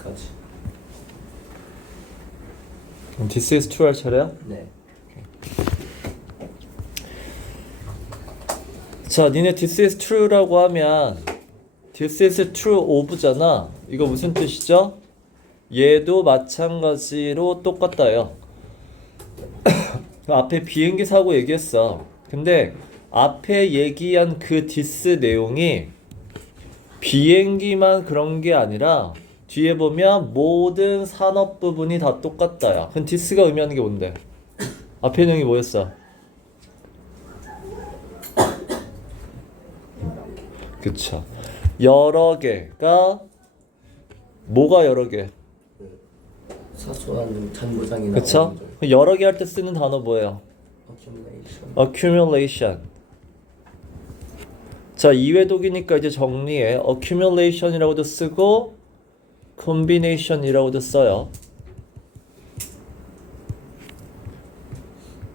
어디까지? This is true 할 차례야? 네. 자, 니네 this is true라고 하면 this is true of잖아. 이거 무슨 뜻이죠? 얘도 마찬가지로 똑같다요. 앞에 비행기 사고 얘기했어. 근데 앞에 얘기한 그 this 내용이 비행기만 그런 게 아니라 뒤에 보면 모든 산업 부분이 다 똑같다야. 그럼 this가 의미하는 게 뭔데? 앞에 내용이 뭐였어? 그쵸. 여러 개가 뭐가 여러 개? 사소한 잔고장이나 그쵸? 여러 개 할 때 쓰는 단어 뭐예요? accumulation. 자, 이외독이니까 이제 정리해. accumulation이라고도 쓰고 combination이라고도 써요.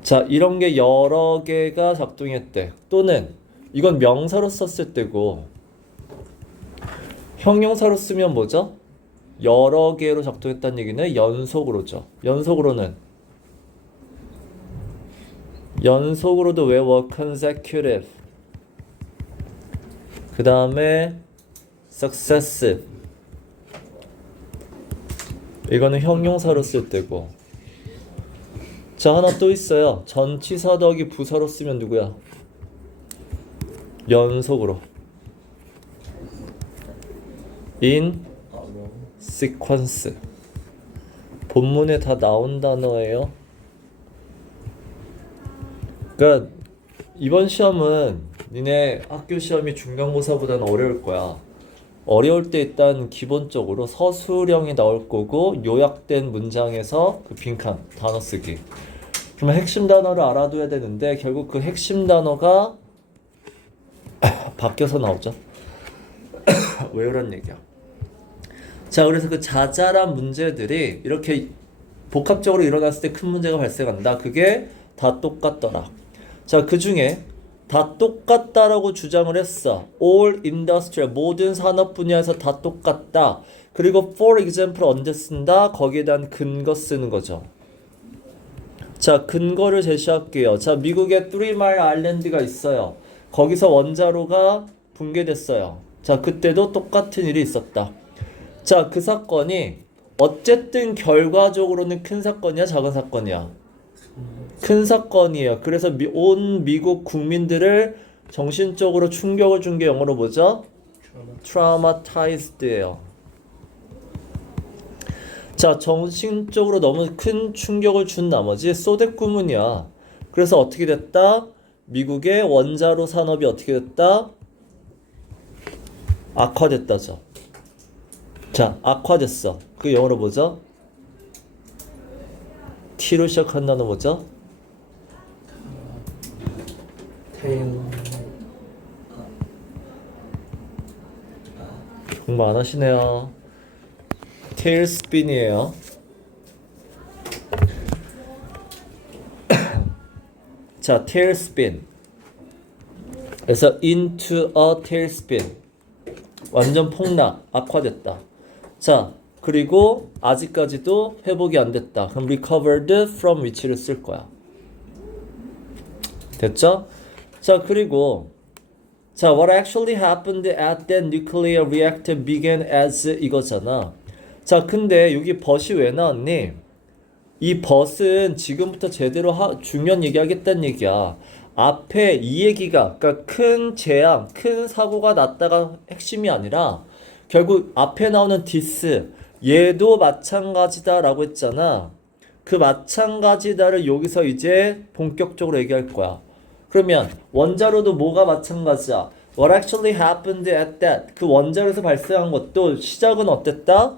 자, 이런 게 여러 개가 작동했대. 또는 이건 명사로 썼을 때고 형용사로 쓰면 뭐죠? 여러 개로 작동했다는 얘기는 연속으로죠. 연속으로도 외워 consecutive. 그 다음에 successive. 이거는 형용사로 쓸 때고. 자, 하나 또 있어요. 전치사 더하기 부사로 쓰면 누구야? 연속으로. in sequence. 본문에 다 나온 단어예요. 그러니까 이번 시험은 니네 학교 시험이 중간고사보다는 어려울 거야. 어려울 때 일단 기본적으로 서술형이 나올 거고 요약된 문장에서 그 빈칸 단어 쓰기. 그러면 핵심 단어를 알아둬야 되는데 결국 그 핵심 단어가 바뀌어서 나오죠. 왜 그런 얘기야? 자, 그래서 그 자잘한 문제들이 이렇게 복합적으로 일어났을 때 큰 문제가 발생한다. 그게 다 똑같더라. 자, 그 중에 다 똑같다라고 주장을 했어. All industrial, 모든 산업 분야에서 다 똑같다. 그리고 for example 언제 쓴다? 거기에 대한 근거 쓰는 거죠. 자, 근거를 제시할게요. 자, 미국에 3마일 아일랜드가 있어요. 거기서 원자로가 붕괴됐어요. 자, 그때도 똑같은 일이 있었다. 자, 그 사건이 어쨌든 결과적으로는 큰 사건이야, 작은 사건이야? 큰 사건이에요. 그래서 온 미국 국민들을 정신적으로 충격을 준 게 영어로 뭐죠? traumatized예요. 자, 정신적으로 너무 큰 충격을 준 나머지 소대꾸문이야. 그래서 어떻게 됐다? 미국의 원자로 산업이 어떻게 됐다? 악화됐다죠. 자, 악화됐어. 그 영어로 뭐죠? T로 시작한 단어 뭐죠? 공부 안 하시네요. tailspin이에요. 자, tailspin. 그래서 into a tailspin. 완전 폭락, 악화됐다. 자, 그리고 아직까지도 회복이 안 됐다. 그럼 recovered from which를 쓸 거야. 됐죠? 자, 그리고 자, what actually happened at that nuclear reactor began as 이거잖아. 자, 근데 여기 but이 왜 나왔니? 이 but은 지금부터 제대로 중요한 얘기하겠다는 얘기야. 앞에 이 얘기가 그러니까 큰 재앙, 큰 사고가 났다가 핵심이 아니라 결국 앞에 나오는 this 얘도 마찬가지다라고 했잖아. 그 마찬가지다를 여기서 이제 본격적으로 얘기할 거야. 그러면 원자로도 뭐가 마찬가지야? What actually happened at that? 그 원자로에서 발생한 것도 시작은 어땠다?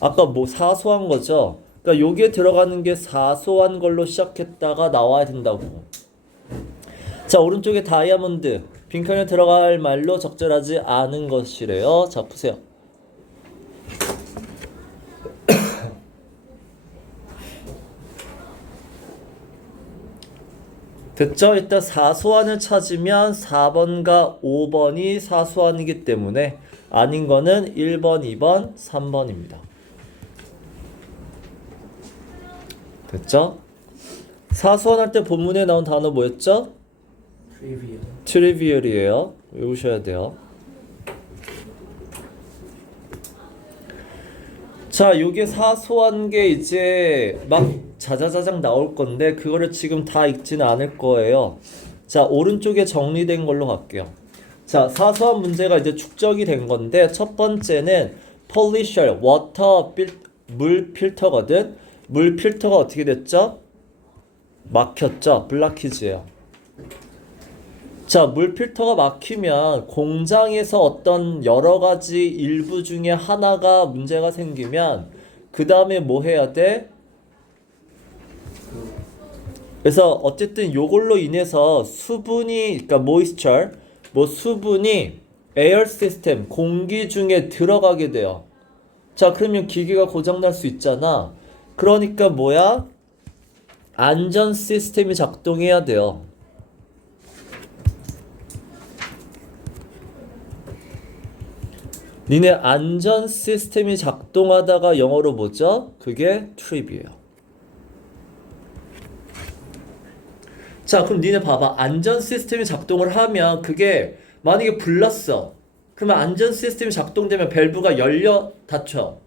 아까 뭐 사소한 거죠. 그러니까 여기에 들어가는 게 사소한 걸로 시작했다가 나와야 된다고. 자, 오른쪽에 다이아몬드 빈칸에 들어갈 말로 적절하지 않은 것이래요. 자, 보세요. 됐죠? 일단 사소한을 찾으면 4번과 5번이 사소한이기 때문에 아닌 거는 1번, 2번, 3번입니다. 됐죠? 사소한할 때 본문에 나온 단어 뭐였죠? 트리비얼이에요. 외우셔야 돼요. 자, 요게 사소한 게 이제 막 자자자장 나올 건데 그거를 지금 다 읽지는 않을 거예요. 자, 오른쪽에 정리된 걸로 갈게요. 자, 사소한 문제가 이제 축적이 된 건데 첫 번째는 폴리셔, 물 필터거든. 물 필터가 어떻게 됐죠? 막혔죠? 블라키지예요. 자, 물 필터가 막히면 공장에서 어떤 여러 가지 일부 중에 하나가 문제가 생기면 그 다음에 뭐 해야 돼? 그래서 어쨌든 요걸로 인해서 수분이, 그러니까 moisture, 수분이 에어 시스템, 공기 중에 들어가게 돼요. 자, 그러면 기계가 고장날 수 있잖아. 그러니까 뭐야? 안전 시스템이 작동해야 돼요. 니네 안전 시스템이 작동하다가 영어로 뭐죠? 그게 트립이에요. 자, 그럼 니네 봐봐. 안전 시스템이 작동을 하면 그게 만약에 불났어. 그러면 안전 시스템이 작동되면 밸브가 열려 닫혀.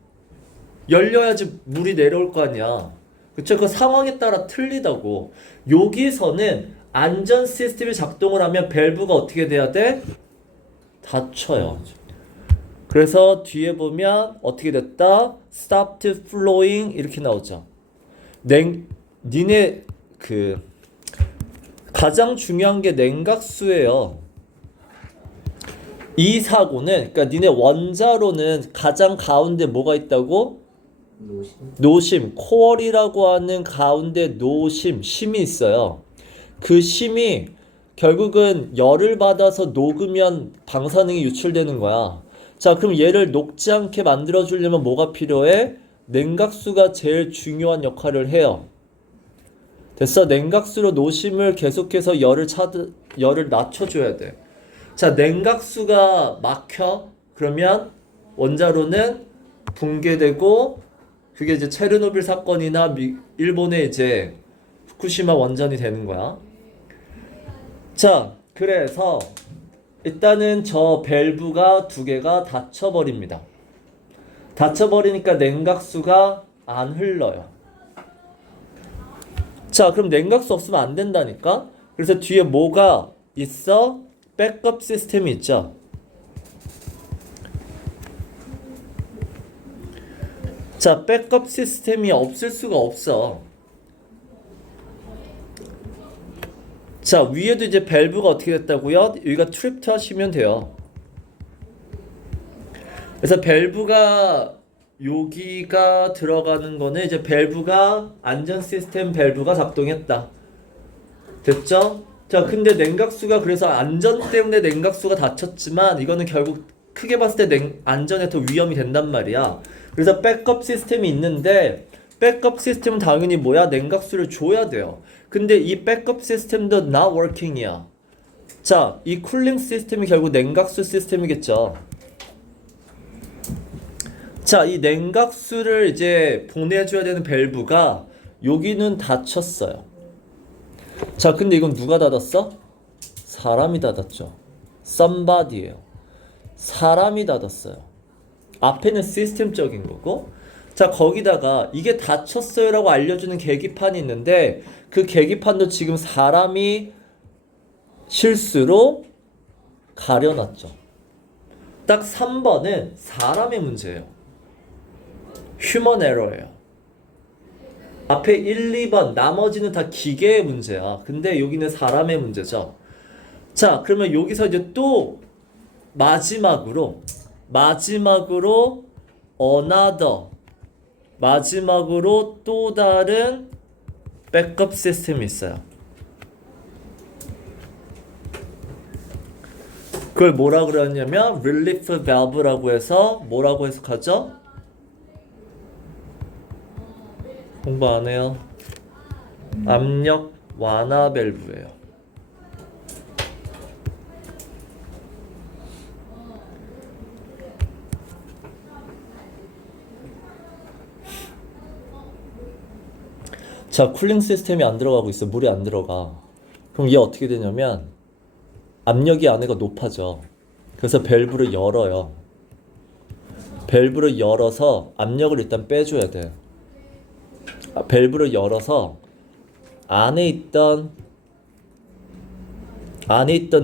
열려야지 물이 내려올 거 아니야. 그쵸? 그 상황에 따라 틀리다고. 여기서는 안전 시스템이 작동을 하면 밸브가 어떻게 돼야 돼? 닫혀요. 그래서 뒤에 보면 어떻게 됐다? Stopped flowing 이렇게 나오죠. 니네 그 가장 중요한 게 냉각수예요. 이 사고는 그러니까 니네 원자로는 가장 가운데 뭐가 있다고? 노심, 코어이라고 하는 가운데 노심, 심이 있어요. 그 심이 결국은 열을 받아서 녹으면 방사능이 유출되는 거야. 자, 그럼 얘를 녹지 않게 만들어주려면 뭐가 필요해? 냉각수가 제일 중요한 역할을 해요. 됐어? 냉각수로 노심을 계속해서 열을 낮춰줘야 돼. 자, 냉각수가 막혀? 그러면 원자로는 붕괴되고 그게 이제 체르노빌 사건이나 일본의 이제 후쿠시마 원전이 되는 거야. 자, 그래서 일단은 저 밸브가 두 개가 닫혀버립니다. 닫혀버리니까 냉각수가 안 흘러요. 자, 그럼 냉각수 없으면 안 된다니까? 그래서 뒤에 뭐가 있어? 백업 시스템이 있죠. 자, 백업 시스템이 없을 수가 없어. 자, 위에도 이제 밸브가 어떻게 됐다고요? 여기가 트립트 하시면 돼요. 그래서 밸브가 여기가 들어가는 거는 이제 밸브가 안전 시스템 밸브가 작동했다. 됐죠? 자, 근데 냉각수가 그래서 안전 때문에 냉각수가 닫혔지만 이거는 결국 크게 봤을 때 안전에 더 위험이 된단 말이야. 그래서 백업 시스템이 있는데 백업 시스템은 당연히 뭐야? 냉각수를 줘야 돼요. 근데 이 백업 시스템도 not working이야. 자, 이 쿨링 시스템이 결국 냉각수 시스템이겠죠. 자, 이 냉각수를 이제 보내줘야 되는 밸브가 여기는 닫혔어요. 자, 근데 이건 누가 닫았어? 사람이 닫았죠. somebody예요. 사람이 닫았어요. 앞에는 시스템적인 거고, 자, 거기다가 이게 닫혔어요 라고 알려주는 계기판이 있는데 그 계기판도 지금 사람이 실수로 가려놨죠. 딱 3번은 사람의 문제예요. 휴먼 에러예요. 앞에 1, 2번 나머지는 다 기계의 문제야. 근데 여기는 사람의 문제죠. 자, 그러면 여기서 이제 또 마지막으로 another, 마지막으로 또 다른 백업 시스템이 있어요. 그걸 뭐라 그러냐면 relief valve라고 해서 뭐라고 해석하죠? 공부 안 해요. 압력 완화 밸브예요. 자, 쿨링 시스템이 안 들어가고 있어. 물이 안 들어가. 그럼 얘 어떻게 되냐면 압력이 안에가 높아져. 그래서 밸브를 열어요. 밸브를 열어서 압력을 일단 빼줘야 돼. 밸브를 열어서 안에 있던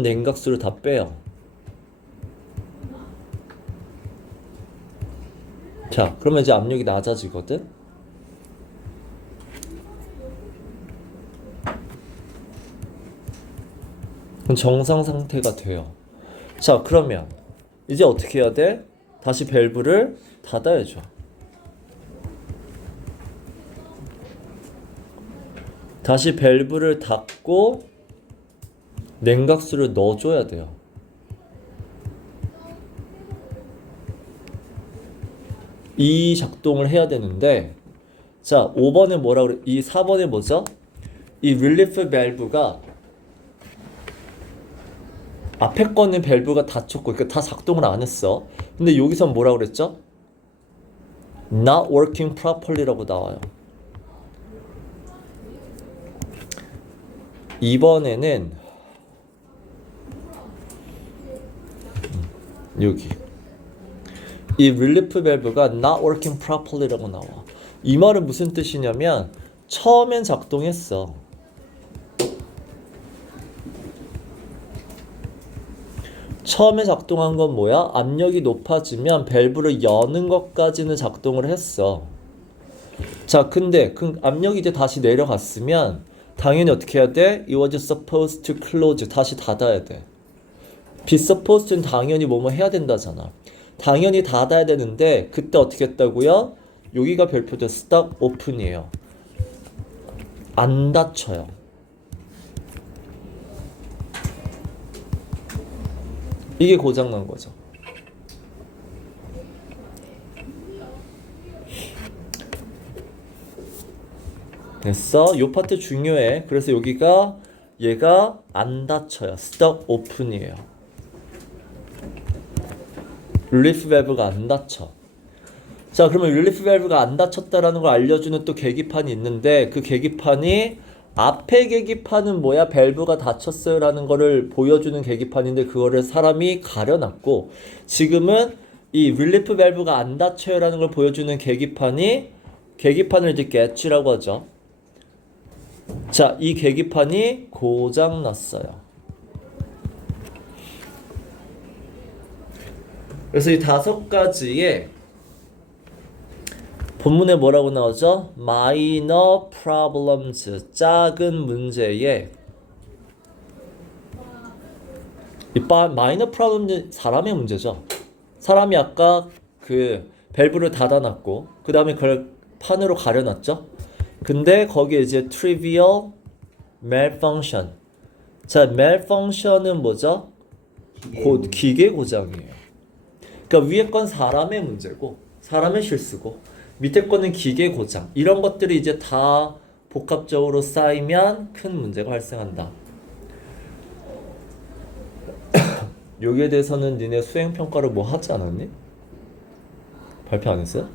냉각수를 다 빼요. 자, 그러면 이제 압력이 낮아지거든. 그럼 정상 상태가 돼요. 자, 그러면 이제 어떻게 해야 돼? 다시 밸브를 닫아야죠. 다시 밸브를 닫고 냉각수를 넣어줘야 돼요. 이 작동을 해야 되는데, 자, 5번에 뭐라 그래? 이 4번에 뭐죠? 이 릴리프 밸브가 앞에 거는 밸브가 닫혔고, 그러니까 다 작동을 안 했어. 근데 여기선 뭐라 그랬죠? Not working properly라고 나와요. 이번에는 여기 이 릴리프 밸브가 not working properly라고 나와. 이 말은 무슨 뜻이냐면 처음엔 작동했어. 처음에 작동한 건 뭐야? 압력이 높아지면 밸브를 여는 것까지는 작동을 했어. 자, 근데 그 압력이 이제 다시 내려갔으면 당연히 어떻게 해야 돼? It was supposed to close. 다시 닫아야 돼. be supposed는 당연히 뭐뭐 해야 된다잖아. 당연히 닫아야 되는데 그때 어떻게 했다고요? 여기가 별표된 stop open이에요. 안 닫혀요. 이게 고장난 거죠. 됐어? 요 파트 중요해. 그래서 여기가 얘가 안 닫혀요. stop open이에요. 릴리프 밸브가 안 닫혀. 자, 그러면 릴리프 밸브가 안 닫혔다라는 걸 알려주는 또 계기판이 있는데 그 계기판이 앞에 계기판은 뭐야? 밸브가 닫혔어요 라는 거를 보여주는 계기판인데 그거를 사람이 가려놨고 지금은 이 릴리프 밸브가 안 닫혀요 라는 걸 보여주는 계기판을 이제 겟지라고 하죠. 자, 이 계기판이 고장났어요. 그래서 이 5가지의 본문에 뭐라고 나오죠? minor problems, 작은 문제에 이 minor problems 사람의 문제죠. 사람이 아까 그 밸브를 닫아놨고 그 다음에 그걸 판으로 가려놨죠. 근데 거기에 이제 trivial malfunction. 자, malfunction은 뭐죠? 기계 고장이에요. 그러니까 위에 건 사람의 문제고 사람의 실수고 밑에 거는 기계 고장. 이런 것들이 이제 다 복합적으로 쌓이면 큰 문제가 발생한다. 여기에 대해서는 니네 수행평가를 뭐 하지 않았니? 발표 안 했어요?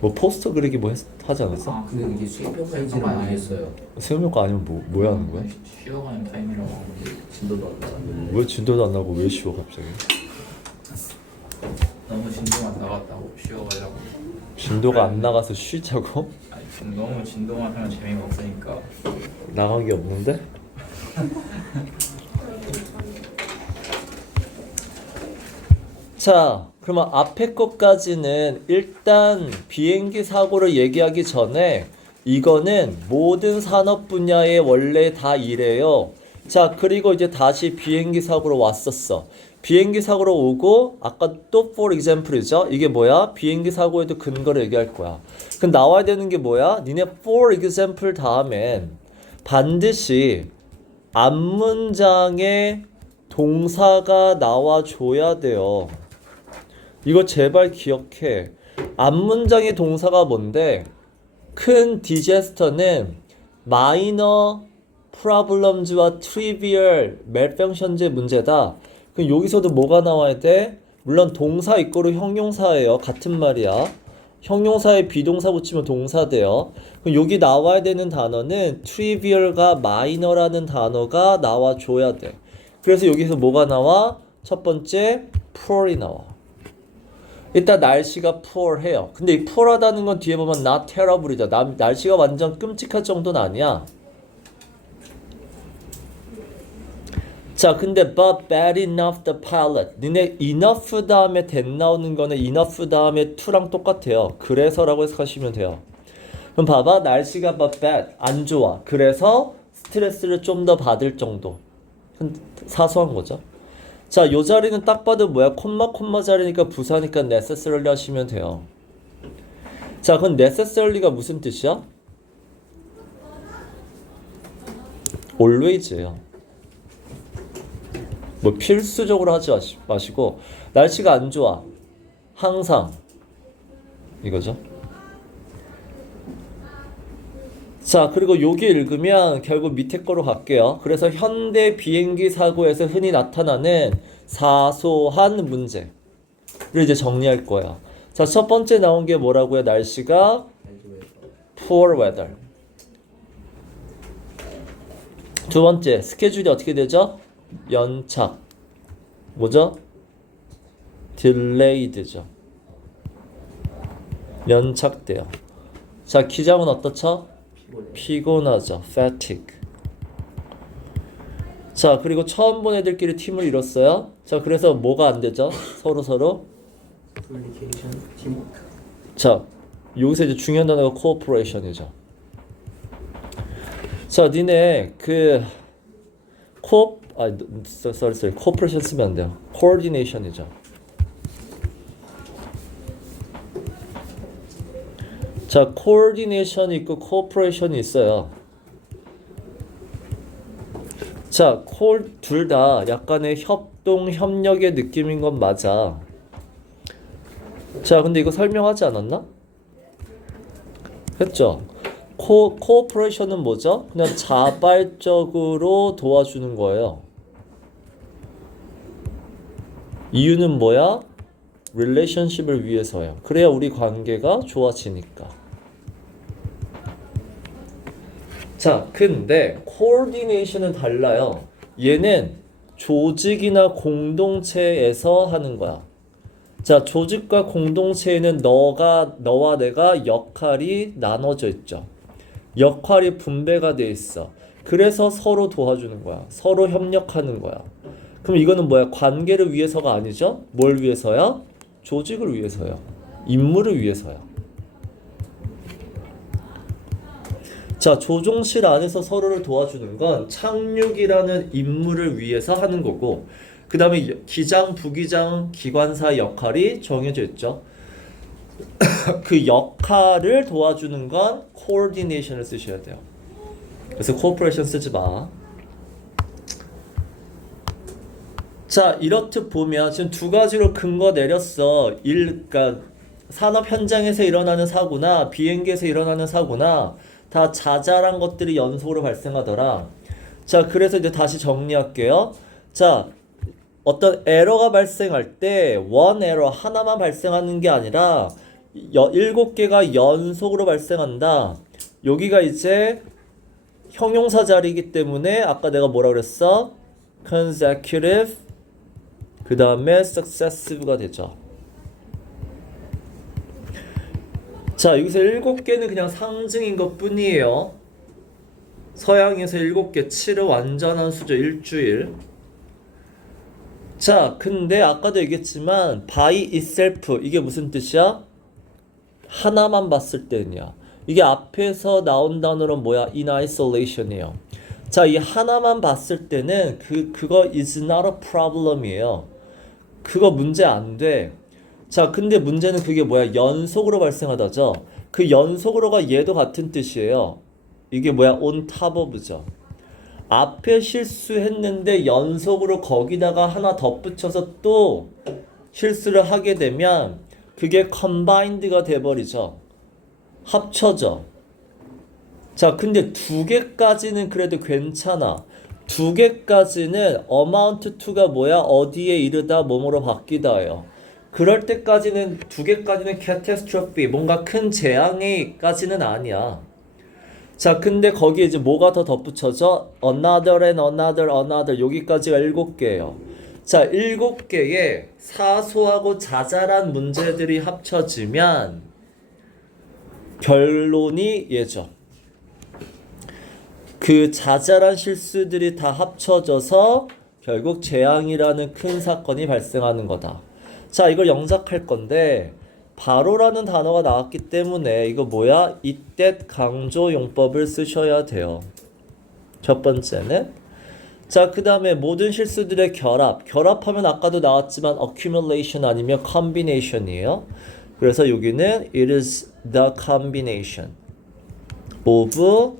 뭐 포스터 그리기 뭐 하지 않았어? 아, 근데 이게 수행평가인지는 안 했어요. 수행평가 아니면 뭐야 하는 거야? 쉬어가는 타임이라고 하는데 진도도 안 나왔는데 왜 진도도 안 나고 왜 쉬워 갑자기? 너무 진도만 나갔다고 쉬어가려고. 진도가 안 나가서 쉬자고? 아니, 지금 너무 진도만 하면 재미가 없으니까. 나간 게 없는데? 자, 그러면 앞에 것까지는 일단 비행기 사고를 얘기하기 전에 이거는 모든 산업 분야에 원래 다 이래요. 자, 그리고 이제 다시 비행기 사고로 왔었어. 비행기 사고로 오고 아까 또 for example이죠. 이게 뭐야? 비행기 사고에도 근거를 얘기할 거야. 그럼 나와야 되는 게 뭐야? 니네 for example 다음엔 반드시 앞문장에 동사가 나와줘야 돼요. 이거 제발 기억해. 앞문장의 동사가 뭔데? 큰 디제스터는 minor problems와 trivial malfunctions의 문제다. 그럼 여기서도 뭐가 나와야 돼? 물론 동사 이꼬르 형용사예요. 같은 말이야. 형용사에 비동사 붙이면 동사 돼요. 그럼 여기 나와야 되는 단어는 trivial과 minor라는 단어가 나와줘야 돼. 그래서 여기서 뭐가 나와? 첫 번째 poor이 나와. 일단 날씨가 poor해요. 근데 이 poor하다는 건 뒤에 보면 not terrible이다. 날씨가 완전 끔찍할 정도는 아니야. 자, 근데 but bad enough the pilot. 니네 enough 다음에 that 나오는 거는 enough 다음에 to랑 똑같아요. 그래서라고 해석하시면 돼요. 그럼 봐봐. 날씨가 but bad. 안 좋아. 그래서 스트레스를 좀 더 받을 정도. 사소한 거죠. 자, 요 자리는 딱 봐도 뭐야? 콤마 자리니까 부사니까 necessarily 하시면 돼요. 자, 그럼 necessarly가 무슨 뜻이야? always예요. 뭐 필수적으로 하지 마시고 날씨가 안 좋아. 항상 이거죠. 자, 그리고 여기 읽으면 결국 밑에 거로 갈게요. 그래서 현대 비행기 사고에서 흔히 나타나는 사소한 문제를 이제 정리할 거야. 자, 첫 번째 나온 게 뭐라고요? 날씨가 poor weather. 두 번째, 스케줄이 어떻게 되죠? 연착. 뭐죠? delayed죠. 연착돼요. 자, 기장은 어떻죠? 피곤하죠. fatigue. 자, 그리고 처음 본 애들끼리 팀을 이뤘어요. 자, 그래서 뭐가 안 되죠? 서로 communication, teamwork. 자, 여기서 이제 중요한 단어가 cooperation이죠. 자, 니네 cooperation 쓰면 안 돼요. coordination이죠. 자, coordination이 있고 cooperation이 있어요. 자, 둘 다 약간의 협동, 협력의 느낌인 건 맞아. 자, 근데 이거 설명하지 않았나? 했죠? cooperation은 뭐죠? 그냥 자발적으로 도와주는 거예요. 이유는 뭐야? relationship을 위해서요. 그래야 우리 관계가 좋아지니까. 자, 근데 coordination은 달라요. 얘는 조직이나 공동체에서 하는 거야. 자, 조직과 공동체에는 너와 내가 역할이 나눠져 있죠. 역할이 분배가 돼 있어. 그래서 서로 도와주는 거야. 서로 협력하는 거야. 그럼 이거는 뭐야? 관계를 위해서가 아니죠? 뭘 위해서야? 조직을 위해서요. 임무를 위해서요. 자, 조종실 안에서 서로를 도와주는 건 착륙이라는 임무를 위해서 하는 거고, 그 다음에 기장, 부기장, 기관사 역할이 정해져 있죠. 그 역할을 도와주는 건 coordination을 쓰셔야 돼요. 그래서 cooperation 쓰지 마. 자, 이렇듯 보면 지금 두 가지로 근거 내렸어. 그러니까 산업 현장에서 일어나는 사고나 비행기에서 일어나는 사고나 다 자잘한 것들이 연속으로 발생하더라. 자, 그래서 이제 다시 정리할게요. 자, 어떤 에러가 발생할 때 원 에러 하나만 발생하는 게 아니라 7개가 연속으로 발생한다. 여기가 이제 형용사 자리이기 때문에 아까 내가 뭐라 그랬어? consecutive 그 다음에 successive가 되죠. 자, 여기서 7개는 그냥 상징인 것 뿐이에요. 서양에서 7개, 7은 완전한 수죠. 일주일. 자, 근데 아까도 얘기했지만 by itself 이게 무슨 뜻이야? 하나만 봤을 때는요. 이게 앞에서 나온 단어는 뭐야? in isolation이에요. 자, 이 하나만 봤을 때는 그거 is not a problem이에요. 그거 문제 안 돼. 자, 근데 문제는 그게 뭐야? 연속으로 발생하다죠. 그 연속으로가 얘도 같은 뜻이에요. 이게 뭐야? on top of죠. 앞에 실수했는데 연속으로 거기다가 하나 덧붙여서 또 실수를 하게 되면 그게 combined가 돼버리죠. 합쳐져. 자, 근데 2개까지는 그래도 괜찮아. 2개까지는 amount to가 뭐야? 어디에 이르다 뭐뭐로 바뀌다예요. 그럴 때까지는 두 개까지는 catastrophe 뭔가 큰 재앙이까지는 아니야. 자, 근데 거기에 이제 뭐가 더 덧붙여져? another and another another 여기까지가 7개예요. 자, 7개의 사소하고 자잘한 문제들이 합쳐지면 결론이 얘죠. 그 자잘한 실수들이 다 합쳐져서 결국 재앙이라는 큰 사건이 발생하는 거다. 자, 이걸 영작할 건데 바로라는 단어가 나왔기 때문에 이거 뭐야? 이때 강조 용법을 쓰셔야 돼요. 첫 번째는 자, 그 다음에 모든 실수들의 결합하면 아까도 나왔지만 accumulation 아니면 combination이에요. 그래서 여기는 it is the combination of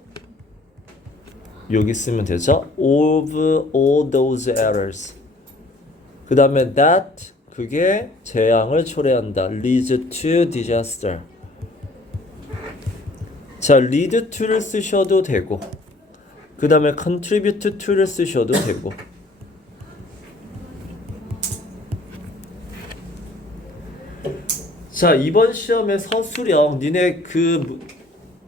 여기 쓰면 되죠. of all those errors. 그 다음에 that 그게 재앙을 초래한다. leads to disaster. 자, lead to를 쓰셔도 되고 그 다음에 contribute to를 쓰셔도 되고 자, 이번 시험에 서술형 니네 그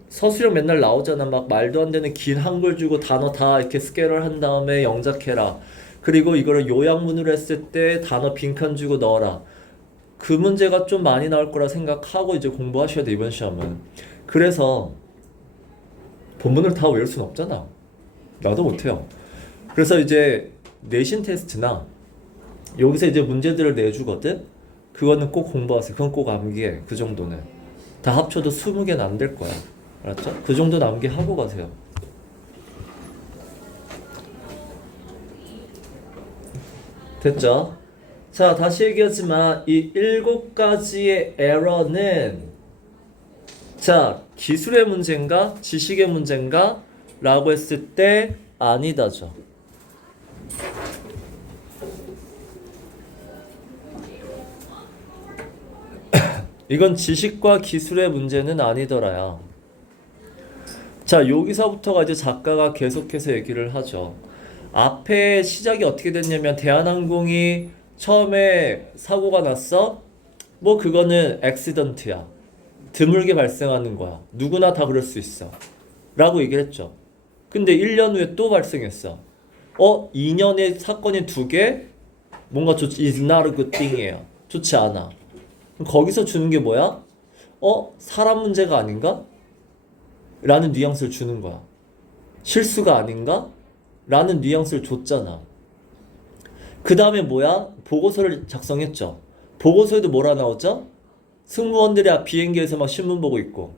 서술형 맨날 나오잖아. 막 말도 안 되는 긴 한글 주고 단어 다 이렇게 스캐널 한 다음에 영작해라. 그리고 이거를 요약문으로 했을 때 단어 빈칸 주고 넣어라. 그 문제가 좀 많이 나올 거라 생각하고 이제 공부하셔야 돼, 이번 시험은. 그래서 본문을 다 외울 순 없잖아. 나도 못해요. 그래서 이제 내신 테스트나 여기서 이제 문제들을 내주거든. 그거는 꼭 공부하세요. 그건 꼭 암기해. 그 정도는 다 합쳐도 20개는 안 될 거야. 알았죠? 그 정도는 암기하고 가세요. 됐죠? 자, 다시 얘기하지만 이 7가지의 에러는 자, 기술의 문제인가? 지식의 문제인가? 라고 했을 때 아니다죠. 이건 지식과 기술의 문제는 아니더라야. 자, 여기서부터가 이제 작가가 계속해서 얘기를 하죠. 앞에 시작이 어떻게 됐냐면 대한항공이 처음에 사고가 났어? 뭐 그거는 액시던트야. 드물게 발생하는 거야. 누구나 다 그럴 수 있어. 라고 얘기를 했죠. 근데 1년 후에 또 발생했어. 2년의 사건이 2개? 뭔가 좋지, is not a good thing이에요. 좋지 않아. 그럼 거기서 주는 게 뭐야? 사람 문제가 아닌가? 라는 뉘앙스를 주는 거야. 실수가 아닌가? 라는 뉘앙스를 줬잖아. 그 다음에 뭐야? 보고서를 작성했죠. 보고서에도 뭐라 나오죠? 승무원들이 비행기에서 막 신문 보고 있고,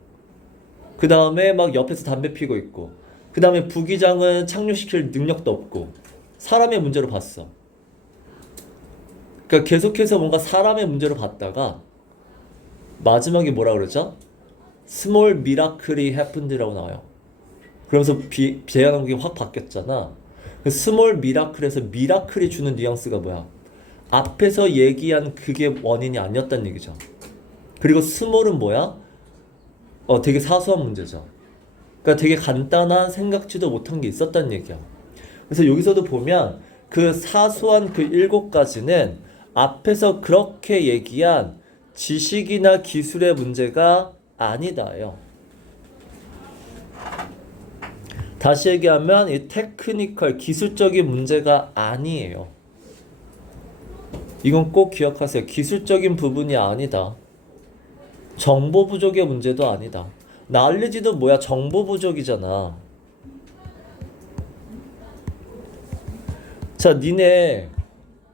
그 다음에 막 옆에서 담배 피고 있고, 그 다음에 부기장은 착륙시킬 능력도 없고, 사람의 문제로 봤어. 그러니까 계속해서 뭔가 사람의 문제로 봤다가 마지막에 뭐라 그러죠? Small miracle이 happened라고 나와요. 그러면서 대한항공이 확 바뀌었잖아. 그 스몰 미라클에서 미라클이 주는 뉘앙스가 뭐야? 앞에서 얘기한 그게 원인이 아니었다는 얘기죠. 그리고 스몰은 뭐야? 되게 사소한 문제죠. 그러니까 되게 간단한 생각지도 못한 게 있었다는 얘기야. 그래서 여기서도 보면 그 사소한 그 7가지는 앞에서 그렇게 얘기한 지식이나 기술의 문제가 아니다요. 다시 얘기하면 이 테크니컬 기술적인 문제가 아니에요. 이건 꼭 기억하세요. 기술적인 부분이 아니다. 정보 부족의 문제도 아니다. 날리지도 뭐야? 정보 부족이잖아. 자, 니네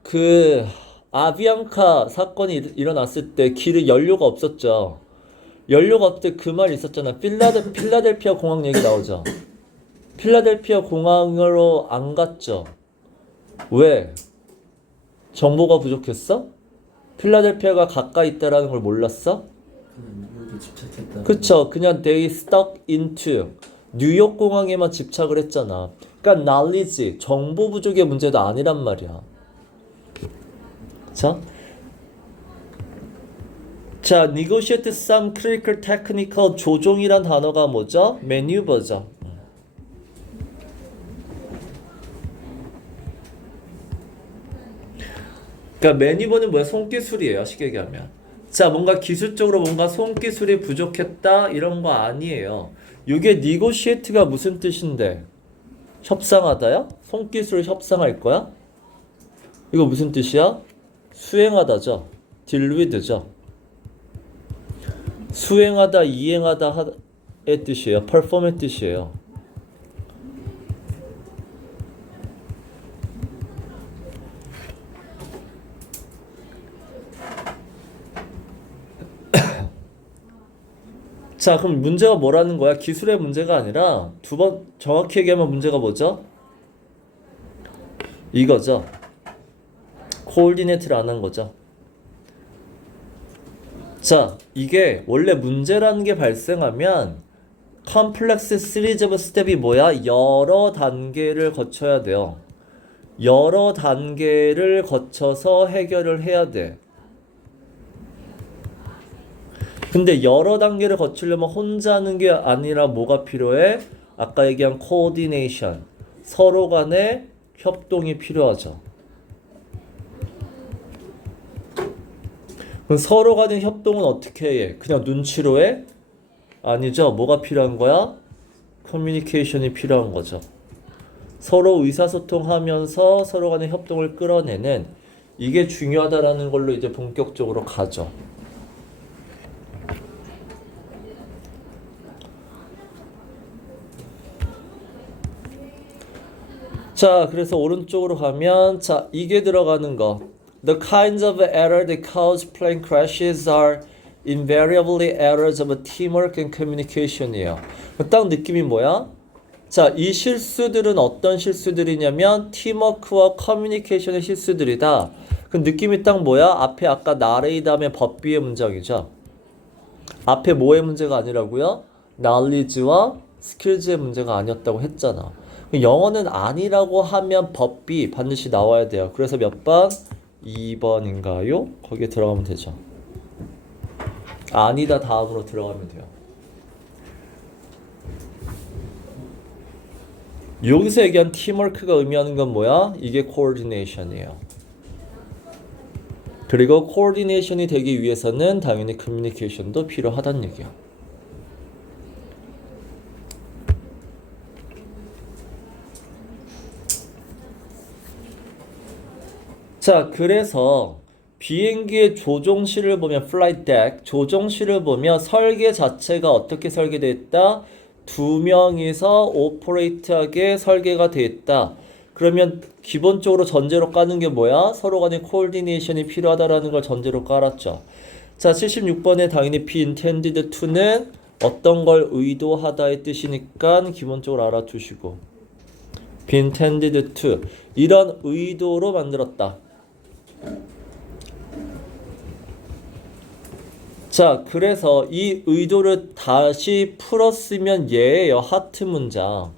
그 아비앙카 사건이 일어났을 때 길에 연료가 없었죠. 연료가 없을 때 그 말 있었잖아. 필라델피아 공항 얘기 나오죠. 필라델피아 공항으로 안 갔죠. 왜? 정보가 부족했어? 필라델피아가 가까이 있다라는 걸 몰랐어? 여기 집착했다. 그쵸. 그냥 they stuck into 뉴욕 공항에만 집착을 했잖아. 그러니까 knowledge, 정보 부족의 문제도 아니란 말이야. 자, negotiate some critical technical 조종이란 단어가 뭐죠? maneuver죠. 그러니까 매니버는 뭐야? 손기술이에요. 쉽게 얘기하면. 자, 뭔가 기술적으로 뭔가 손기술이 부족했다 이런 거 아니에요. 이게 negotiate가 무슨 뜻인데? 협상하다야? 손기술 협상할 거야? 이거 무슨 뜻이야? 수행하다죠. deal with죠. 수행하다, 이행하다의 뜻이에요. perform의 뜻이에요. 자, 그럼 문제가 뭐라는 거야? 기술의 문제가 아니라 두 번 정확히 얘기하면 문제가 뭐죠? 이거죠. 코올디네이트를 안 한 거죠. 자, 이게 원래 문제라는 게 발생하면 컴플렉스 시리즈 오브 스텝이 뭐야? 여러 단계를 거쳐야 돼요. 여러 단계를 거쳐서 해결을 해야 돼. 근데 여러 단계를 거치려면 혼자 하는 게 아니라 뭐가 필요해? 아까 얘기한 코오디네이션. 서로 간의 협동이 필요하죠. 그럼 서로 간의 협동은 어떻게 해? 그냥 눈치로 해? 아니죠. 뭐가 필요한 거야? 커뮤니케이션이 필요한 거죠. 서로 의사소통하면서 서로 간의 협동을 끌어내는 이게 중요하다라는 걸로 이제 본격적으로 가죠. 자, 그래서 오른쪽으로 가면 자, 이게 들어가는 거. The kinds of error that cause plane crashes are invariably errors of teamwork and communication이에요. 딱 느낌이 뭐야? 자, 이 실수들은 어떤 실수들이냐면 팀워크와 커뮤니케이션의 실수들이다. 그 느낌이 딱 뭐야? 앞에 아까 나레이 다음에 법비의 문장이죠. 앞에 뭐의 문제가 아니라고요? knowledge와 skills의 문제가 아니었다고 했잖아. 영어는 아니라고 하면 법비 반드시 나와야 돼요. 그래서 몇 번? 2번인가요? 거기에 들어가면 되죠. 아니다 다음으로 들어가면 돼요. 여기서 얘기한 팀워크가 의미하는 건 뭐야? 이게 코오디네이션이에요. 그리고 코오디네이션이 되기 위해서는 당연히 커뮤니케이션도 필요하다는 얘기야. 자, 그래서 비행기의 조종실을 보면 flight deck, 조종실을 보면 설계 자체가 어떻게 설계되어 있다? 두 명이서 오퍼레이트하게 설계가 되어 있다. 그러면 기본적으로 전제로 까는 게 뭐야? 서로 간의 코오디네이션이 필요하다라는 걸 전제로 깔았죠. 자, 76번에 당연히 be intended to는 어떤 걸 의도하다의 뜻이니까 기본적으로 알아두시고 be intended to 이런 의도로 만들었다. 자, 그래서 이 의도를 다시 풀었으면 얘예요. 하트 문장.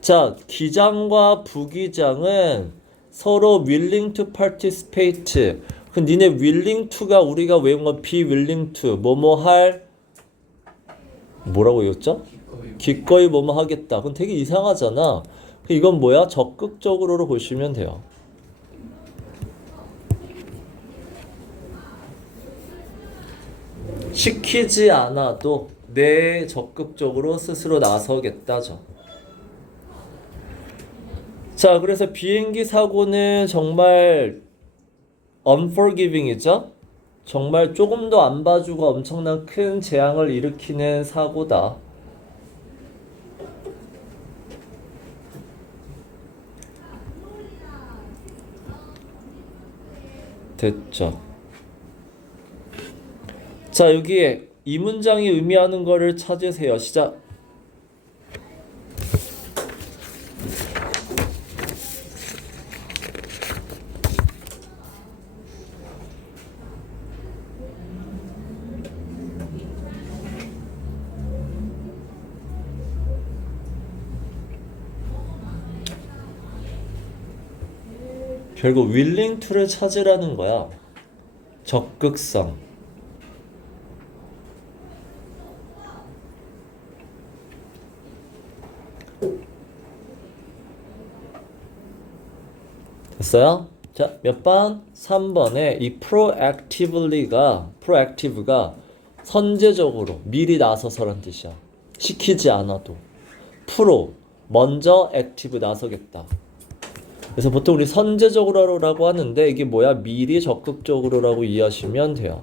자, 기장과 부기장은 서로 willing to participate. 그 니네 willing to가 우리가 외운 건 be willing to. 뭐뭐 할 뭐라고 외웠죠? 기꺼이 뭐뭐 하겠다. 그건 되게 이상하잖아. 이건 뭐야? 적극적으로 보시면 돼요. 시키지 않아도 내 적극적으로 스스로 나서겠다죠. 자, 그래서 비행기 사고는 정말 unforgiving이죠. 정말 조금도 안 봐주고 엄청난 큰 재앙을 일으키는 사고다. 됐죠. 자, 여기에 이 문장이 의미하는 거를 찾으세요. 시작. 결국 willing to를 찾으라는 거야. 적극성. 됐어요? 자, 몇 번? 3번에 이 proactive가 선제적으로 미리 나서서란 뜻이야. 시키지 않아도. 먼저 active 나서겠다. 그래서 보통 우리 선제적으로라고 하는데 이게 뭐야? 미리 적극적으로라고 이해하시면 돼요.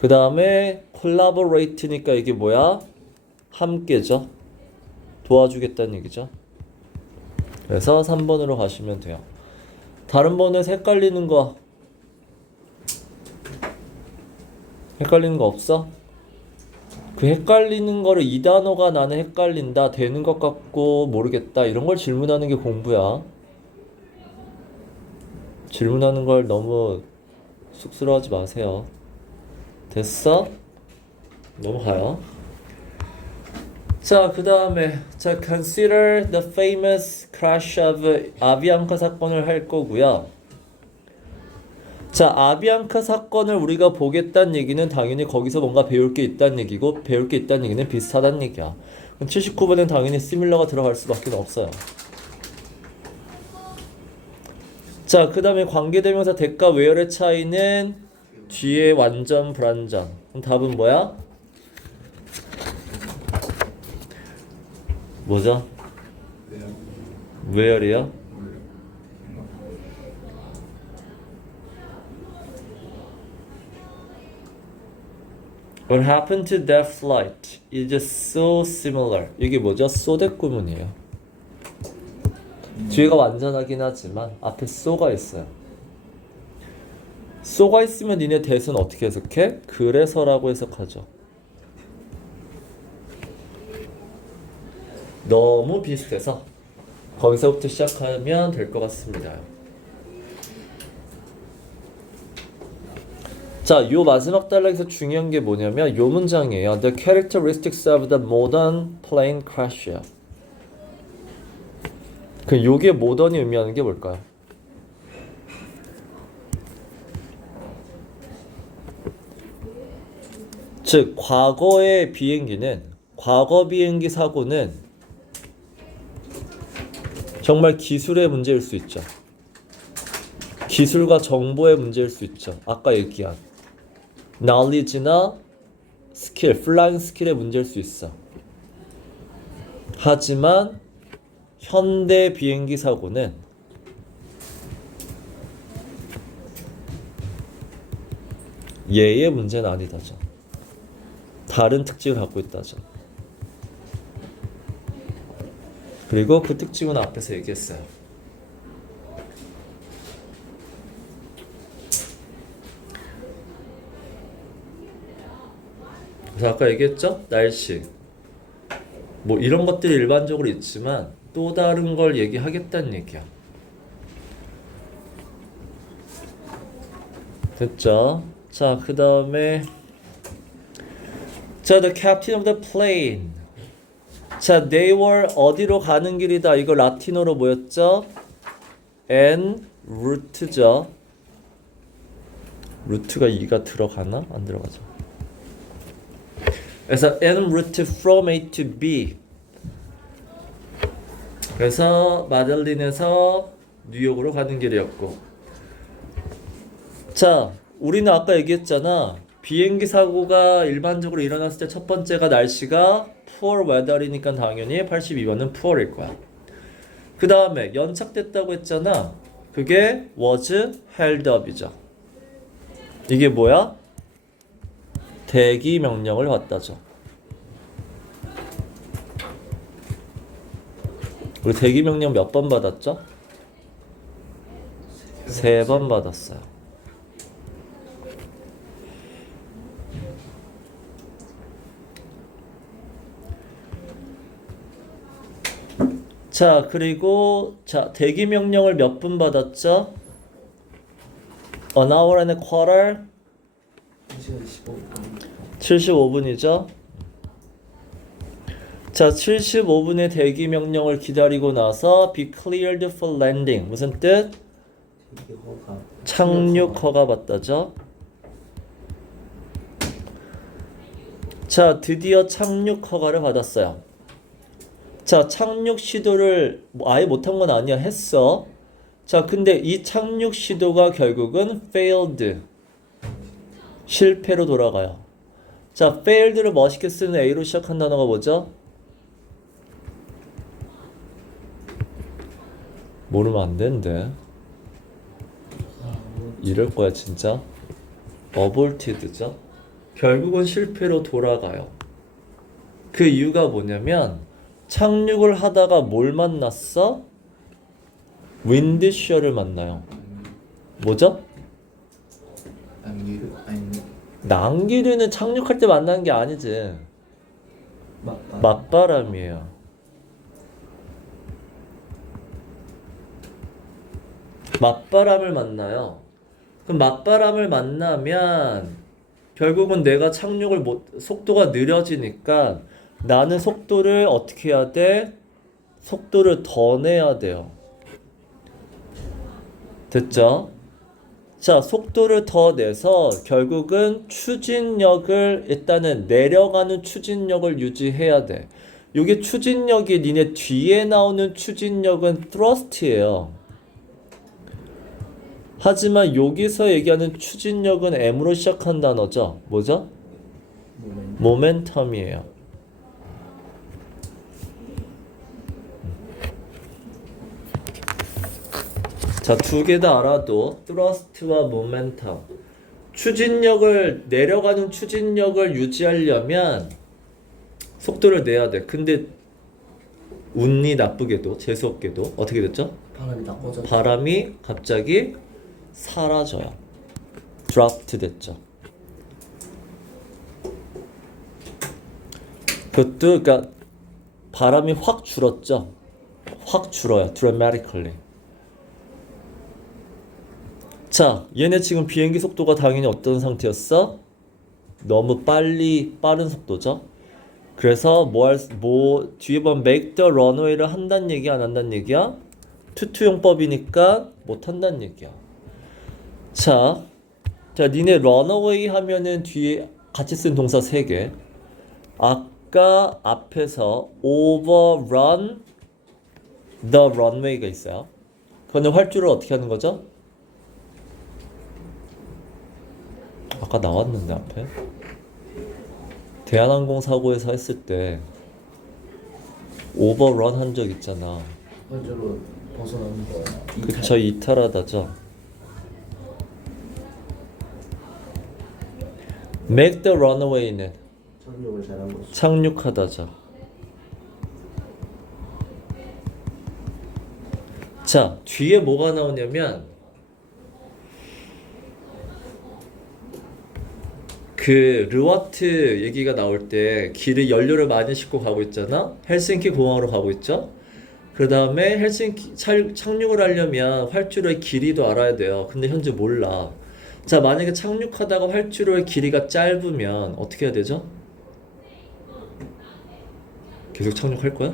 그 다음에 collaborate니까 이게 뭐야? 함께죠. 도와주겠다는 얘기죠. 그래서 3번으로 가시면 돼요. 다른 번에 헷갈리는 거 없어? 그 헷갈리는 거를 이 단어가 나는 헷갈린다, 되는 것 같고 모르겠다 이런 걸 질문하는 게 공부야. 질문하는 걸 너무 쑥스러워하지 마세요. 됐어? 넘어가요. 자, 그 다음에 자, consider the famous crash of 아비앙카 사건을 할 거고요. 자, 아비앙카 사건을 우리가 보겠다는 얘기는 당연히 거기서 뭔가 배울 게 있다는 얘기고, 배울 게 있다는 얘기는 비슷하다는 얘기야. 그럼 79번엔 당연히 similar가 들어갈 수밖에 없어요. 자, 그 다음에 관계대명사 대가 where의 차이는 뒤에 완전 불완전. 그럼 답은 뭐야? 뭐죠? where이요? What happened to that flight is so similar. 이게 뭐죠? 소댓 구문이에요. 뒤가 완전하긴 하지만 앞에 so가 있어요. so가 있으면 니네 대수는 어떻게 해석해? 그래서라고 해석하죠. 너무 비슷해서 거기서부터 시작하면 될 것 같습니다. 자, 요 마지막 단락에서 중요한 게 뭐냐면 요 문장이에요. The characteristics of the modern plane crash. 그 요게 모던이 의미하는 게 뭘까요? 즉, 과거의 비행기는, 과거 비행기 사고는 정말 기술의 문제일 수 있죠. 기술과 정보의 문제일 수 있죠. 아까 얘기한 knowledge나 스킬, flying skill의 문제일 수 있어. 하지만 현대 비행기 사고는 얘의 문제는 아니다죠. 다른 특징을 갖고 있다죠. 그리고 그 특징은 앞에서 얘기했어요. 그래서 아까 얘기했죠? 날씨. 뭐 이런 것들이 일반적으로 있지만 또 다른 걸 얘기하겠다는 얘기야. 됐죠? 자, 그 다음에 자, the captain of the plane. 자, they were 어디로 가는 길이다. 이거 라틴어로 뭐였죠? en route죠. 루트가 이가 들어가나? 안 들어가죠. 그래서 en route from A to B. 그래서 마들린에서 뉴욕으로 가는 길이었고. 자, 우리는 아까 얘기했잖아. 비행기 사고가 일반적으로 일어났을 때 첫 번째가 날씨가 poor weather이니까 당연히 82번은 poor일 거야. 그 다음에 연착됐다고 했잖아. 그게 was held up이죠. 이게 뭐야? 대기 명령을 받다죠. 우리 대기 명령 몇 번 받았죠? 3번 받았어요. 자, 그리고 자, 대기 명령을 몇 분 받았죠? An hour and a quarter? 75분이죠. 자, 75분의 대기 명령을 기다리고 나서 be cleared for landing. 무슨 뜻? 착륙 허가 받다죠. 자, 드디어 착륙 허가를 받았어요. 자, 착륙 시도를 아예 못한 건 아니야. 했어. 자, 근데 이 착륙 시도가 결국은 failed. 실패로 돌아가요. 자, failed를 멋있게 쓰는 A로 시작한 단어가 뭐죠? 모르면 안 되는데. 이럴 거야, 진짜. aborted죠? 결국은 실패로 돌아가요. 그 이유가 뭐냐면 착륙을 하다가 뭘 만났어? 윈드셔를 만나요. 뭐죠? 안기류 아니 낭기류는 착륙할 때 만나는 게 아니지. 맞바람이에요. 맞바람을 만나요. 그럼 맞바람을 만나면 결국은 내가 착륙을 속도가 느려지니까 나는 속도를 어떻게 해야 돼? 속도를 더 내야 돼요. 됐죠? 자, 속도를 더 내서 결국은 추진력을 일단은 내려가는 추진력을 유지해야 돼. 이게 추진력이 니네 뒤에 나오는 추진력은 thrust예요. 하지만 여기서 얘기하는 추진력은 M으로 시작한 단어죠. 뭐죠? 모멘텀이에요. 자, 두 개 다 알아도 thrust와 momentum. 추진력을 내려가는 추진력을 유지하려면 속도를 내야 돼. 근데 운이 나쁘게도 재수없게도 어떻게 됐죠? 바람이 다 꺼져. 바람이 갑자기 사라져요. dropped 됐죠. 그것도 그러니까 바람이 확 줄었죠. 확 줄어요. dramatically. 자, 얘네 지금 비행기 속도가 당연히 어떤 상태였어? 너무 빠른 속도죠. 그래서 뒤에 보면 make the runway를 한다는 얘기 안 한다는 얘기야? 투투용법이니까 못 한다는 얘기야. 자, 니네 runaway 하면은 뒤에 같이 쓴 동사 3개. 아까 앞에서 overrun the runway가 있어요. 그거는 활주를 어떻게 하는 거죠? 아까 나왔는데 앞에 대한항공 사고에서 했을 때 오버런 한 적 있잖아. 활주로 벗어나는 거. 그쵸, 이탈하다죠. make the runaway는 착륙을 잘한 거죠. 착륙하다죠. 자, 뒤에 뭐가 나오냐면 그 르와트 얘기가 나올 때 길에 연료를 많이 싣고 가고 있잖아. 헬싱키 공항으로 가고 있죠. 그 다음에 헬싱키 착륙을 하려면 활주로의 길이도 알아야 돼요. 근데 현재 몰라. 자, 만약에 착륙하다가 활주로의 길이가 짧으면 어떻게 해야 되죠? 계속 착륙할 거야?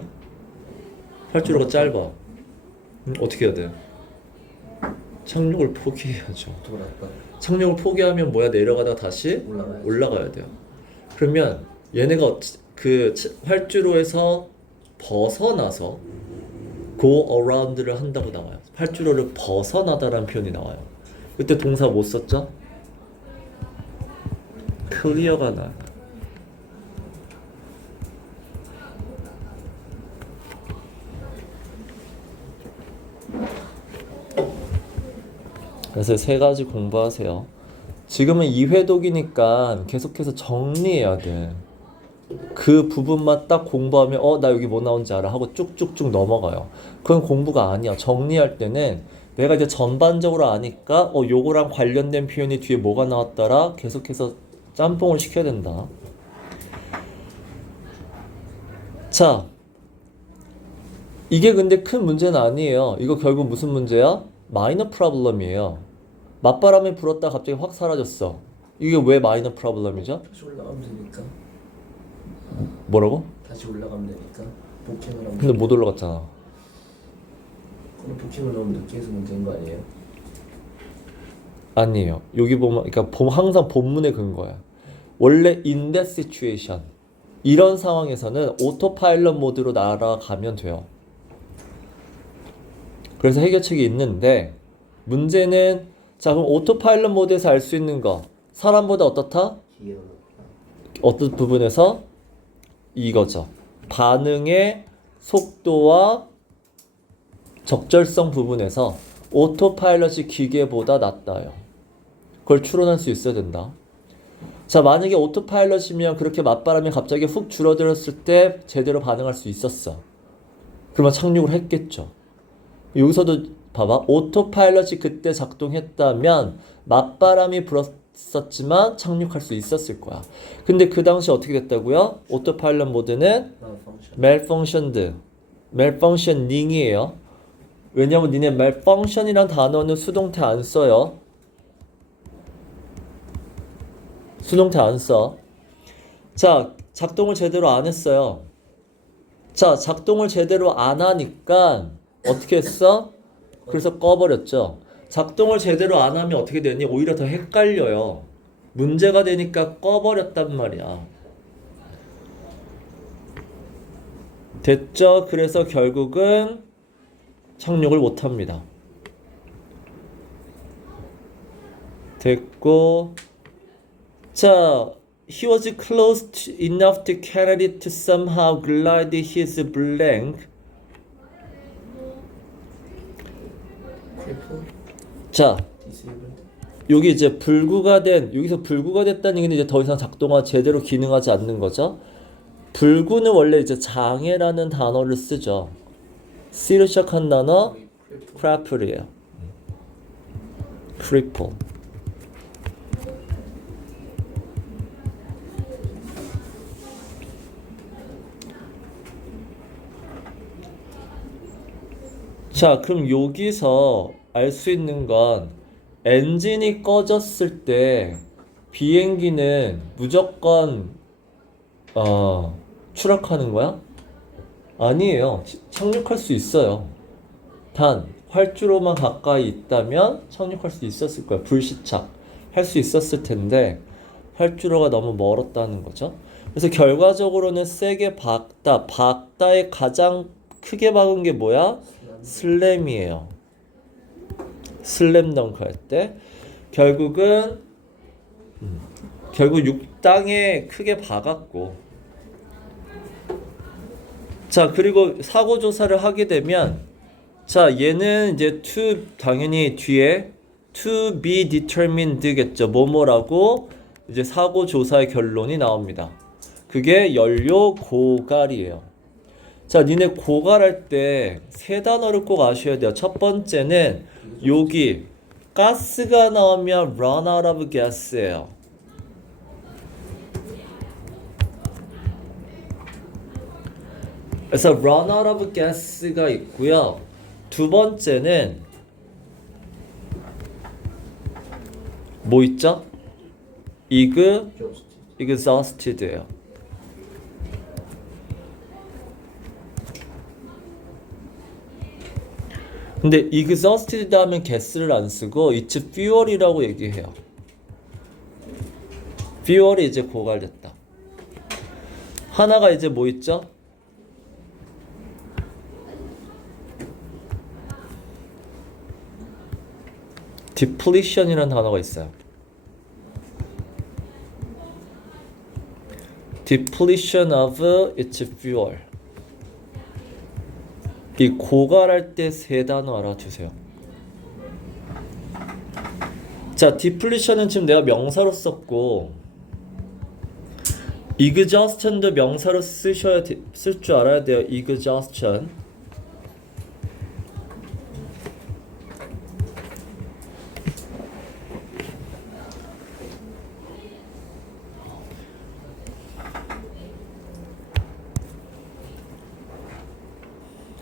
활주로가 짧아. 어떻게 해야 돼? 착륙을 포기해야죠. 돌아가. 착륙을 포기하면 뭐야? 내려가다가 다시 올라가야 돼요. 그러면 얘네가 그 활주로에서 벗어나서 go around를 한다고 나와요. 활주로를 벗어나다라는 표현이 나와요. 그때 동사 못 썼죠? clear가 나요. 그래서 3가지 공부하세요. 지금은 2회독이니까 계속해서 정리해야 돼. 그 부분만 딱 공부하면 나 여기 뭐 나온지 알아 하고 쭉쭉쭉 넘어가요. 그건 공부가 아니야. 정리할 때는 내가 이제 전반적으로 아니까 요거랑 관련된 표현이 뒤에 뭐가 나왔더라 계속해서 짬뽕을 시켜야 된다. 자, 이게 근데 큰 문제는 아니에요. 이거 결국 무슨 문제야? 마이너 프로블럼이에요. 맞바람이 불었다 갑자기 확 사라졌어. 이게 왜 마이너 프로블럼이죠? 다시 올라가면 되니까. 뭐라고? 다시 올라가면 되니까. 복행을 하면. 근데 못 올라갔잖아. 그럼 복행을 너무 늦게 해서 문제인 거 아니에요? 아니에요. 여기 보면 그러니까 항상 본문의 근거야. 원래 in that situation 이런 상황에서는 오토파일럿 모드로 날아가면 돼요. 그래서 해결책이 있는데 문제는 자 그럼 오토파일럿 모드에서 알 수 있는 거 사람보다 어떻다? 기어. 어떤 부분에서? 이거죠. 반응의 속도와 적절성 부분에서 오토파일럿이 기계보다 낫다요. 그걸 추론할 수 있어야 된다. 자 만약에 오토파일럿이면 그렇게 맞바람이 갑자기 훅 줄어들었을 때 제대로 반응할 수 있었어. 그러면 착륙을 했겠죠. 여기서도 봐봐. 오토파일럿이 그때 작동했다면 맞바람이 불었었지만 착륙할 수 있었을 거야. 근데 그 당시 어떻게 됐다고요? 오토파일럿 모드는 malfunctioned, malfunctioning이에요. 왜냐면 니네 malfunction이란 단어는 수동태 안 써요. 수동태 안 써. 자, 작동을 제대로 안 했어요. 자, 작동을 제대로 안 하니까 어떻게 했어? 그래서 꺼버렸죠. 작동을 제대로 안 하면 어떻게 되니? 오히려 더 헷갈려요. 문제가 되니까 꺼버렸단 말이야. 됐죠? 그래서 결국은 착륙을 못합니다. 됐고 자, he was close enough to Kennedy to somehow glide his blank. 자, 여기 이제 여기서 불구가 됐다는 얘기는 이제 더 이상 작동화 제대로 기능하지 않는 거죠. 불구는 원래 이제 장애라는 단어를 쓰죠. C로 시작한 단어 cripple이에요. cripple. 자, 그럼 여기서 알 수 있는 건 엔진이 꺼졌을 때 비행기는 무조건 추락하는 거야? 아니에요. 착륙할 수 있어요. 단 활주로만 가까이 있다면 착륙할 수 있었을 거야. 불시착 할 수 있었을 텐데 활주로가 너무 멀었다는 거죠. 그래서 결과적으로는 세게 박다에 가장 크게 박은 게 뭐야? 슬램이에요. 슬램덩크 할 때 결국 땅에 크게 박았고 자 그리고 사고 조사를 하게 되면 자 얘는 이제 당연히 뒤에 to be determined겠죠. 뭐뭐라고 이제 사고 조사의 결론이 나옵니다. 그게 연료 고갈이에요. 자, 니네 고갈할 때 세 단어를 꼭 아셔야 돼요. 첫 번째는 여기 가스가 나오면 run out of gas예요. 그래서 run out of gas가 있고요. 두 번째는 뭐 있죠? exhausted예요. 근데 exhausted 하면 gas를 안 쓰고 it's fuel이라고 얘기해요. fuel이 이제 고갈됐다. 하나가 이제 뭐 있죠? depletion이라는 단어가 있어요. depletion of its fuel. 이 고갈할 때 세 단어 알아두세요. 자, depletion은 지금 내가 명사로 썼고 exhaustion도 명사로 쓸 줄 알아야 돼요. exhaustion.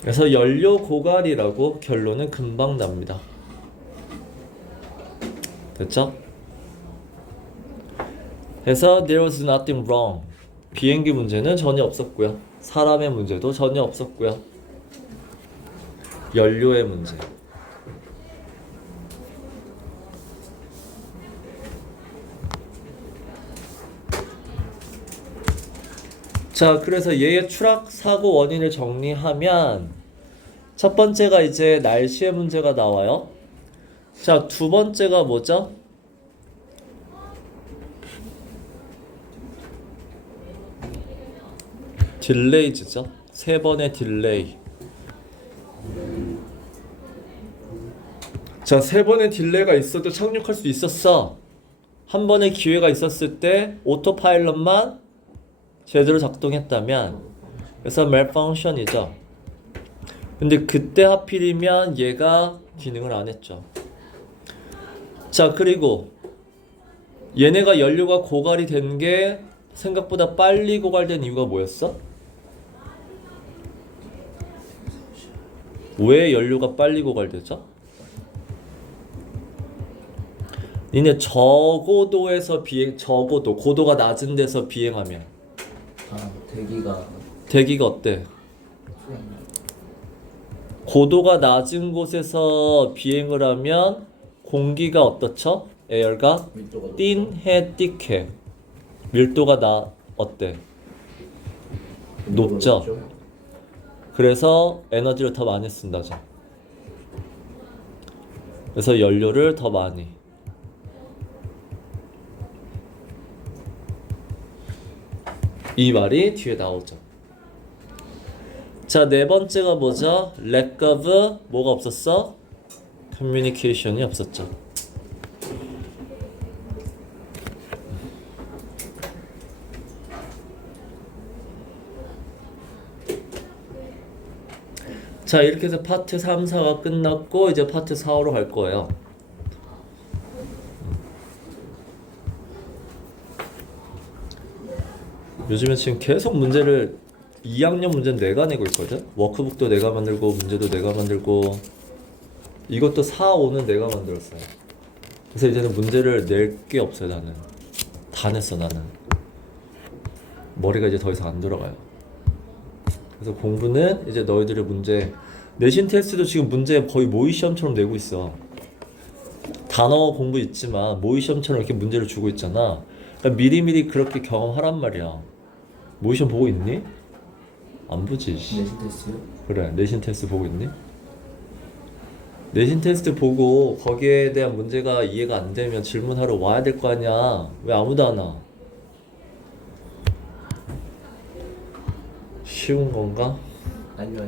그래서 연료 고갈이라고 결론은 금방 납니다. 됐죠? 그래서 there was nothing wrong. 비행기 문제는 전혀 없었고요. 사람의 문제도 전혀 없었고요. 연료의 문제. 자, 그래서 얘의 추락 사고 원인을 정리하면 첫 번째가 이제 날씨의 문제가 나와요. 자, 두 번째가 뭐죠? 딜레이즈죠. 세 번의 딜레이. 자, 세 번의 딜레이가 있어도 착륙할 수 있었어. 한 번의 기회가 있었을 때 오토파일럿만 제대로 작동했다면, 그래서 malfunction이죠. 근데 그때 하필이면 얘가 기능을 안 했죠. 자, 그리고 얘네가 연료가 고갈이 된 게 생각보다 빨리 고갈된 이유가 뭐였어? 왜 연료가 빨리 고갈되죠? 니네 저고도에서 저고도, 고도가 낮은 데서 비행하면 대기가 어때? 고도가 낮은 곳에서 비행을 하면 공기가 어떻죠? 에어가 띵해 띡해. 밀도가 어때? 높죠? 그래서 에너지를 더 많이 쓴다죠. 그래서 연료를 더 많이. 이 말이 뒤에 나오죠. 자, 네 번째가 뭐죠? lack of 뭐가 없었어? communication이 없었죠. 자, 이렇게 해서 파트 3, 4가 끝났고 이제 파트 4로 갈 거예요. 요즘에 지금 계속 문제를 2학년 문제는 내가 내고 있거든. 워크북도 내가 만들고 문제도 내가 만들고 이것도 4, 5는 내가 만들었어요. 그래서 이제는 문제를 낼 게 없어요. 나는 다 냈어. 나는 머리가 이제 더 이상 안 들어가요. 그래서 공부는 이제 너희들의 문제, 내신 테스트도 지금 문제 거의 모의 시험처럼 내고 있어. 단어 공부 있지만 모의 시험처럼 이렇게 문제를 주고 있잖아. 그러니까 미리미리 그렇게 경험하란 말이야. 모의 시험 보고 있니? 안 보지. 내신 테스트요? 그래, 내신 테스트 보고 있니? 내신 테스트 보고 거기에 대한 문제가 이해가 안 되면 질문하러 와야 될 거 아니야. 왜 아무도 안 와? 쉬운 건가? 아니요.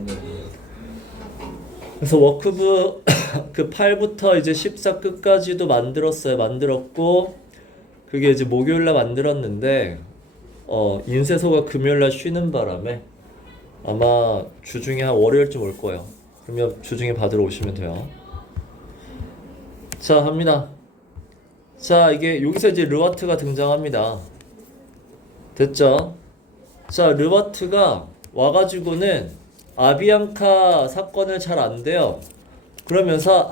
그래서 워크북 그 8부터 이제 14 끝까지도 만들었고 그게 이제 목요일날 만들었는데 인쇄소가 금요일날 쉬는 바람에 아마 주중에 한 월요일쯤 올 거예요. 그러면 주중에 받으러 오시면 돼요. 자, 합니다. 자, 이게 여기서 이제 르와트가 등장합니다. 됐죠? 자, 르와트가 와가지고는 아비앙카 사건을 잘 안 돼요. 그러면서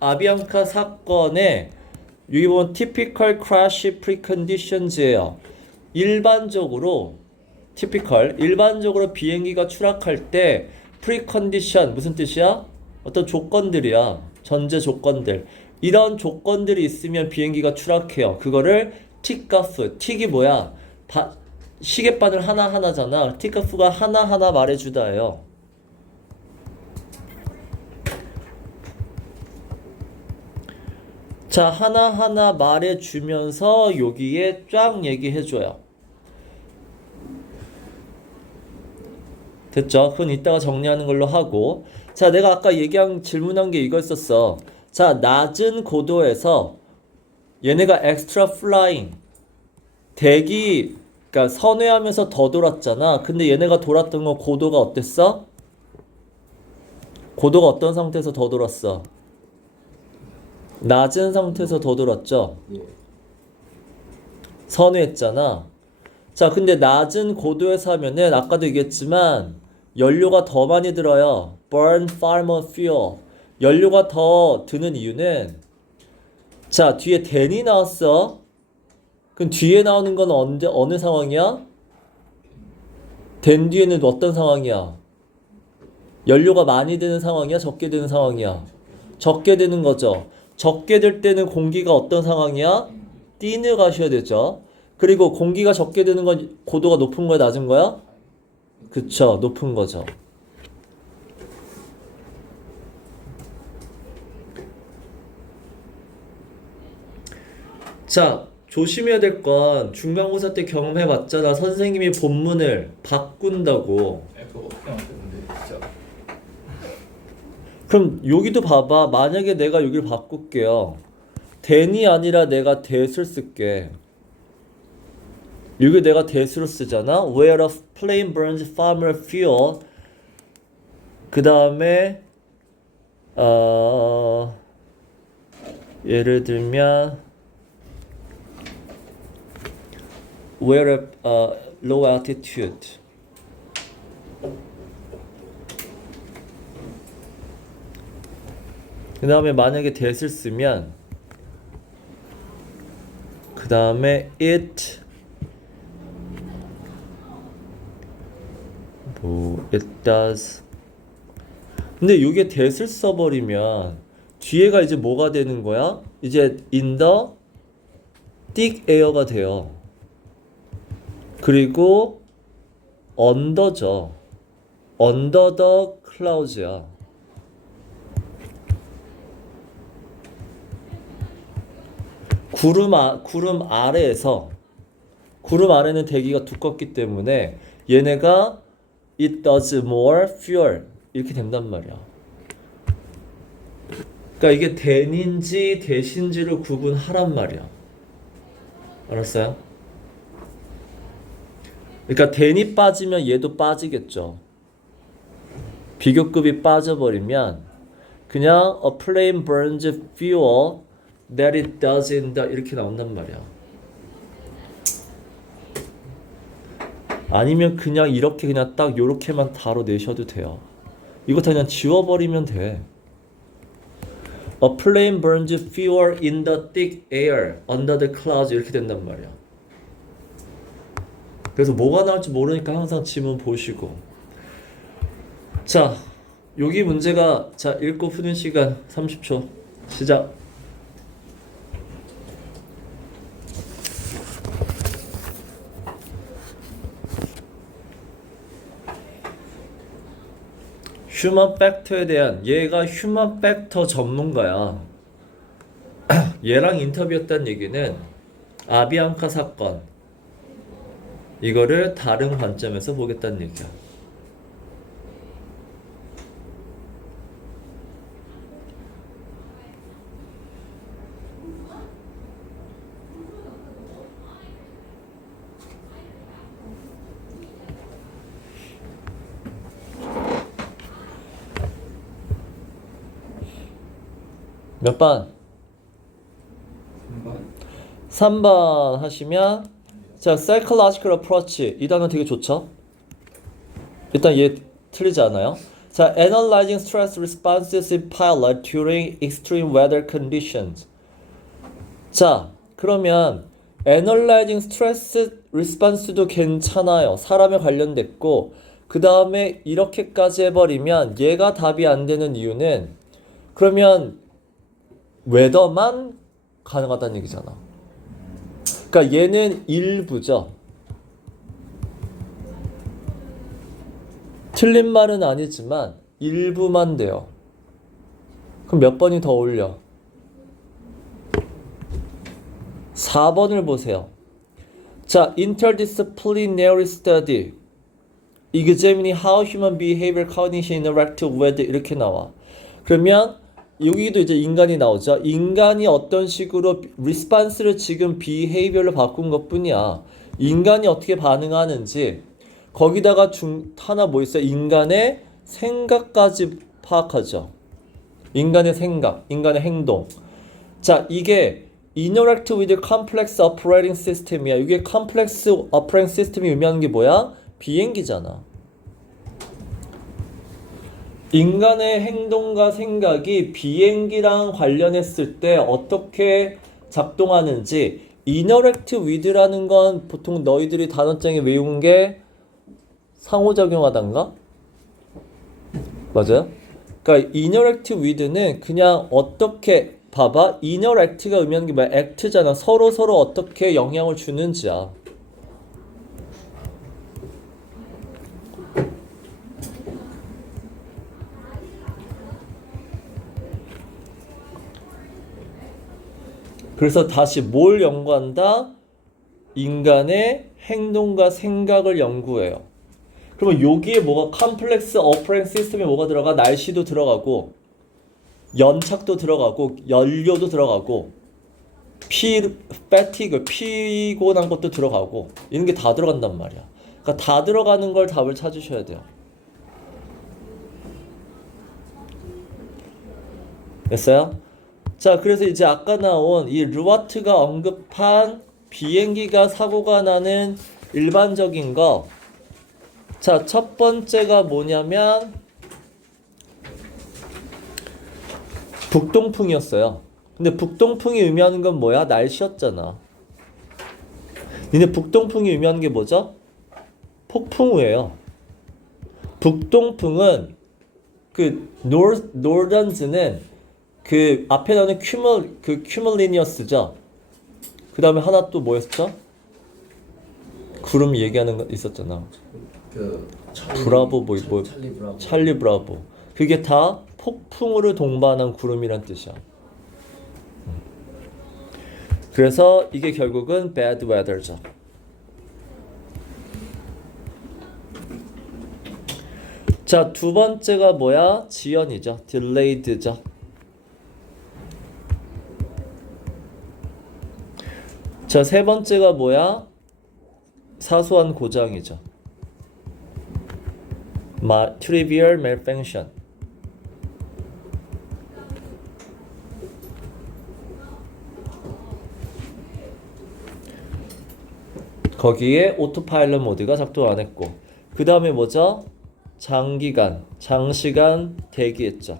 아비앙카 사건에 여기 보면 typical crash preconditions예요. 일반적으로 비행기가 추락할 때 precondition 무슨 뜻이야? 어떤 조건들이야. 전제 조건들. 이런 조건들이 있으면 비행기가 추락해요. 그거를 틱가프. 틱이 뭐야? 시계바늘 하나하나잖아. 틱가프가 하나하나 말해주다예요. 자, 하나하나 말해주면서 여기에 쫙 얘기해줘요. 됐죠? 그건 이따가 정리하는 걸로 하고. 자, 내가 아까 질문한 게 이거였었어. 자, 낮은 고도에서 얘네가 엑스트라 플라잉 그러니까 선회하면서 더 돌았잖아. 근데 얘네가 돌았던 건 고도가 어땠어? 고도가 어떤 상태에서 더 돌았어? 낮은 상태에서 더 돌았죠? 선회했잖아. 자, 근데 낮은 고도에서 하면은 아까도 얘기했지만 연료가 더 많이 들어요. burn far more fuel. 연료가 더 드는 이유는 자, 뒤에 then이 나왔어. 그럼 뒤에 나오는 건 어느 상황이야? then 뒤에는 어떤 상황이야? 연료가 많이 드는 상황이야? 적게 드는 상황이야? 적게 드는 거죠. 적게 될 때는 공기가 어떤 상황이야? 띵을 가셔야 되죠. 그리고 공기가 적게 드는 건 고도가 높은 거야, 낮은 거야? 그쵸, 높은 거죠. 자, 조심해야 될 건 중간고사 때 경험해봤잖아. 선생님이 본문을 바꾼다고. 그거 어떻게 만드는데 진짜. 그럼 여기도 봐봐. 만약에 내가 여기를 바꿀게요. then이 아니라 내가 that을 쓸게. 여기 내가 that으로 쓰잖아. Where a flame burns farmer fuel. 그 다음에 예를 들면 where a low altitude. 그 다음에 만약에 that을 쓰면 그 다음에 it does. 근데 이게 that을 써버리면 뒤에가 이제 뭐가 되는 거야? 이제 in the thick air가 돼요. 그리고 under죠. under the clouds야. 구름 아래에서, 구름 아래는 대기가 두껍기 때문에 얘네가 it does more fuel 이렇게 된단 말이야. 그러니까 이게 then인지 that인지를 구분하란 말이야. 알았어요? 그러니까 then이 빠지면 얘도 빠지겠죠. 비교급이 빠져버리면 그냥 a flame burns fuel that it does in the 이렇게 나온단 말이야. 아니면 그냥 이렇게 그냥 딱 요렇게만 다뤄 내셔도 돼요. 이거 다 그냥 지워버리면 돼. A flame burns fuel in the thick air under the clouds 이렇게 된단 말이야. 그래서 뭐가 나올지 모르니까 항상 지문 보시고. 자, 여기 문제가 자 읽고 푸는 시간 30초 시작. 휴먼 팩터에 대한 얘가 휴먼 팩터 전문가야. 얘랑 인터뷰했다는 얘기는 아비앙카 사건 이거를 다른 관점에서 보겠다는 얘기야. 몇 번? 3번. 3번 하시면 자, psychological approach 이 단어 되게 좋죠? 일단 얘 틀리지 않아요? 자, analyzing stress responses in pilot during extreme weather conditions. 자, 그러면 analyzing stress response도 괜찮아요. 사람에 관련됐고 그 다음에 이렇게까지 해버리면 얘가 답이 안 되는 이유는 그러면 웨더만 가능하다는 얘기잖아. 그러니까 얘는 일부죠. 틀린 말은 아니지만 일부만 돼요. 그럼 몇 번이 더 어울려? 4번을 보세요. 자, interdisciplinary study examining how human behavior, cognition interact with 이렇게 나와. 그러면 여기도 이제 인간이 나오죠. 인간이 어떤 식으로 response를 지금 behavior로 바꾼 것 뿐이야. 인간이 어떻게 반응하는지 거기다가 하나 뭐 있어요? 인간의 생각까지 파악하죠. 인간의 생각, 인간의 행동. 자, 이게 interact with complex operating system이야. 이게 complex operating system이 의미하는 게 뭐야? 비행기잖아. 인간의 행동과 생각이 비행기랑 관련했을 때 어떻게 작동하는지 interact with라는 건 보통 너희들이 단어장에 외운 게 상호작용하단가? 맞아요? 그러니까 interact with는 그냥 어떻게 봐봐. interact가 의미하는 게 뭐야? act잖아. 서로 어떻게 영향을 주는지야. 그래서 다시 뭘 연구한다? 인간의 행동과 생각을 연구해요. 그러면 여기에 뭐가 컴플렉스 어퍼렌 시스템에 뭐가 들어가? 날씨도 들어가고 연착도 들어가고 연료도 들어가고 패티그 피곤한 것도 들어가고 이런 게 다 들어간단 말이야. 그러니까 다 들어가는 걸 답을 찾으셔야 돼요. 됐어요? 자, 그래서 이제 아까 나온 이 르와트가 언급한 비행기가 사고가 나는 일반적인 거. 자, 첫 번째가 뭐냐면 북동풍이었어요. 근데 북동풍이 의미하는 건 뭐야? 날씨였잖아. 니네 북동풍이 의미하는 게 뭐죠? 폭풍우예요. 북동풍은 그 northerns는 그 앞에 나오는 cumulonius죠. 그 다음에 하나 또 뭐였죠? 구름 얘기하는 거 있었잖아. 그 브라보 찰리 브라보. 찰리 브라보. 그게 다 폭풍우를 동반한 구름이란 뜻이야. 그래서 이게 결국은 bad weather죠. 자, 두 번째가 뭐야? 지연이죠. delayed죠. 자, 세 번째가 뭐야? 사소한 고장이죠. trivial malfunction. 거기에 오토파일럿 모드가 작동 안 했고, 그 다음에 뭐죠? 장시간 대기했죠.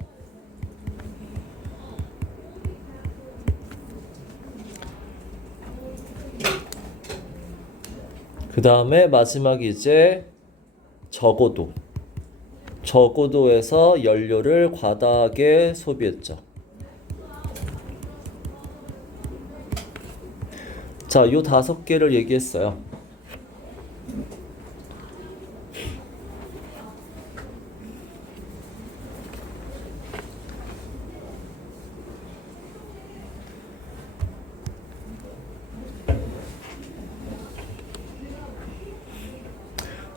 그 다음에 마지막이 이제 저고도에서 연료를 과다하게 소비했죠. 자, 요 5개를 얘기했어요.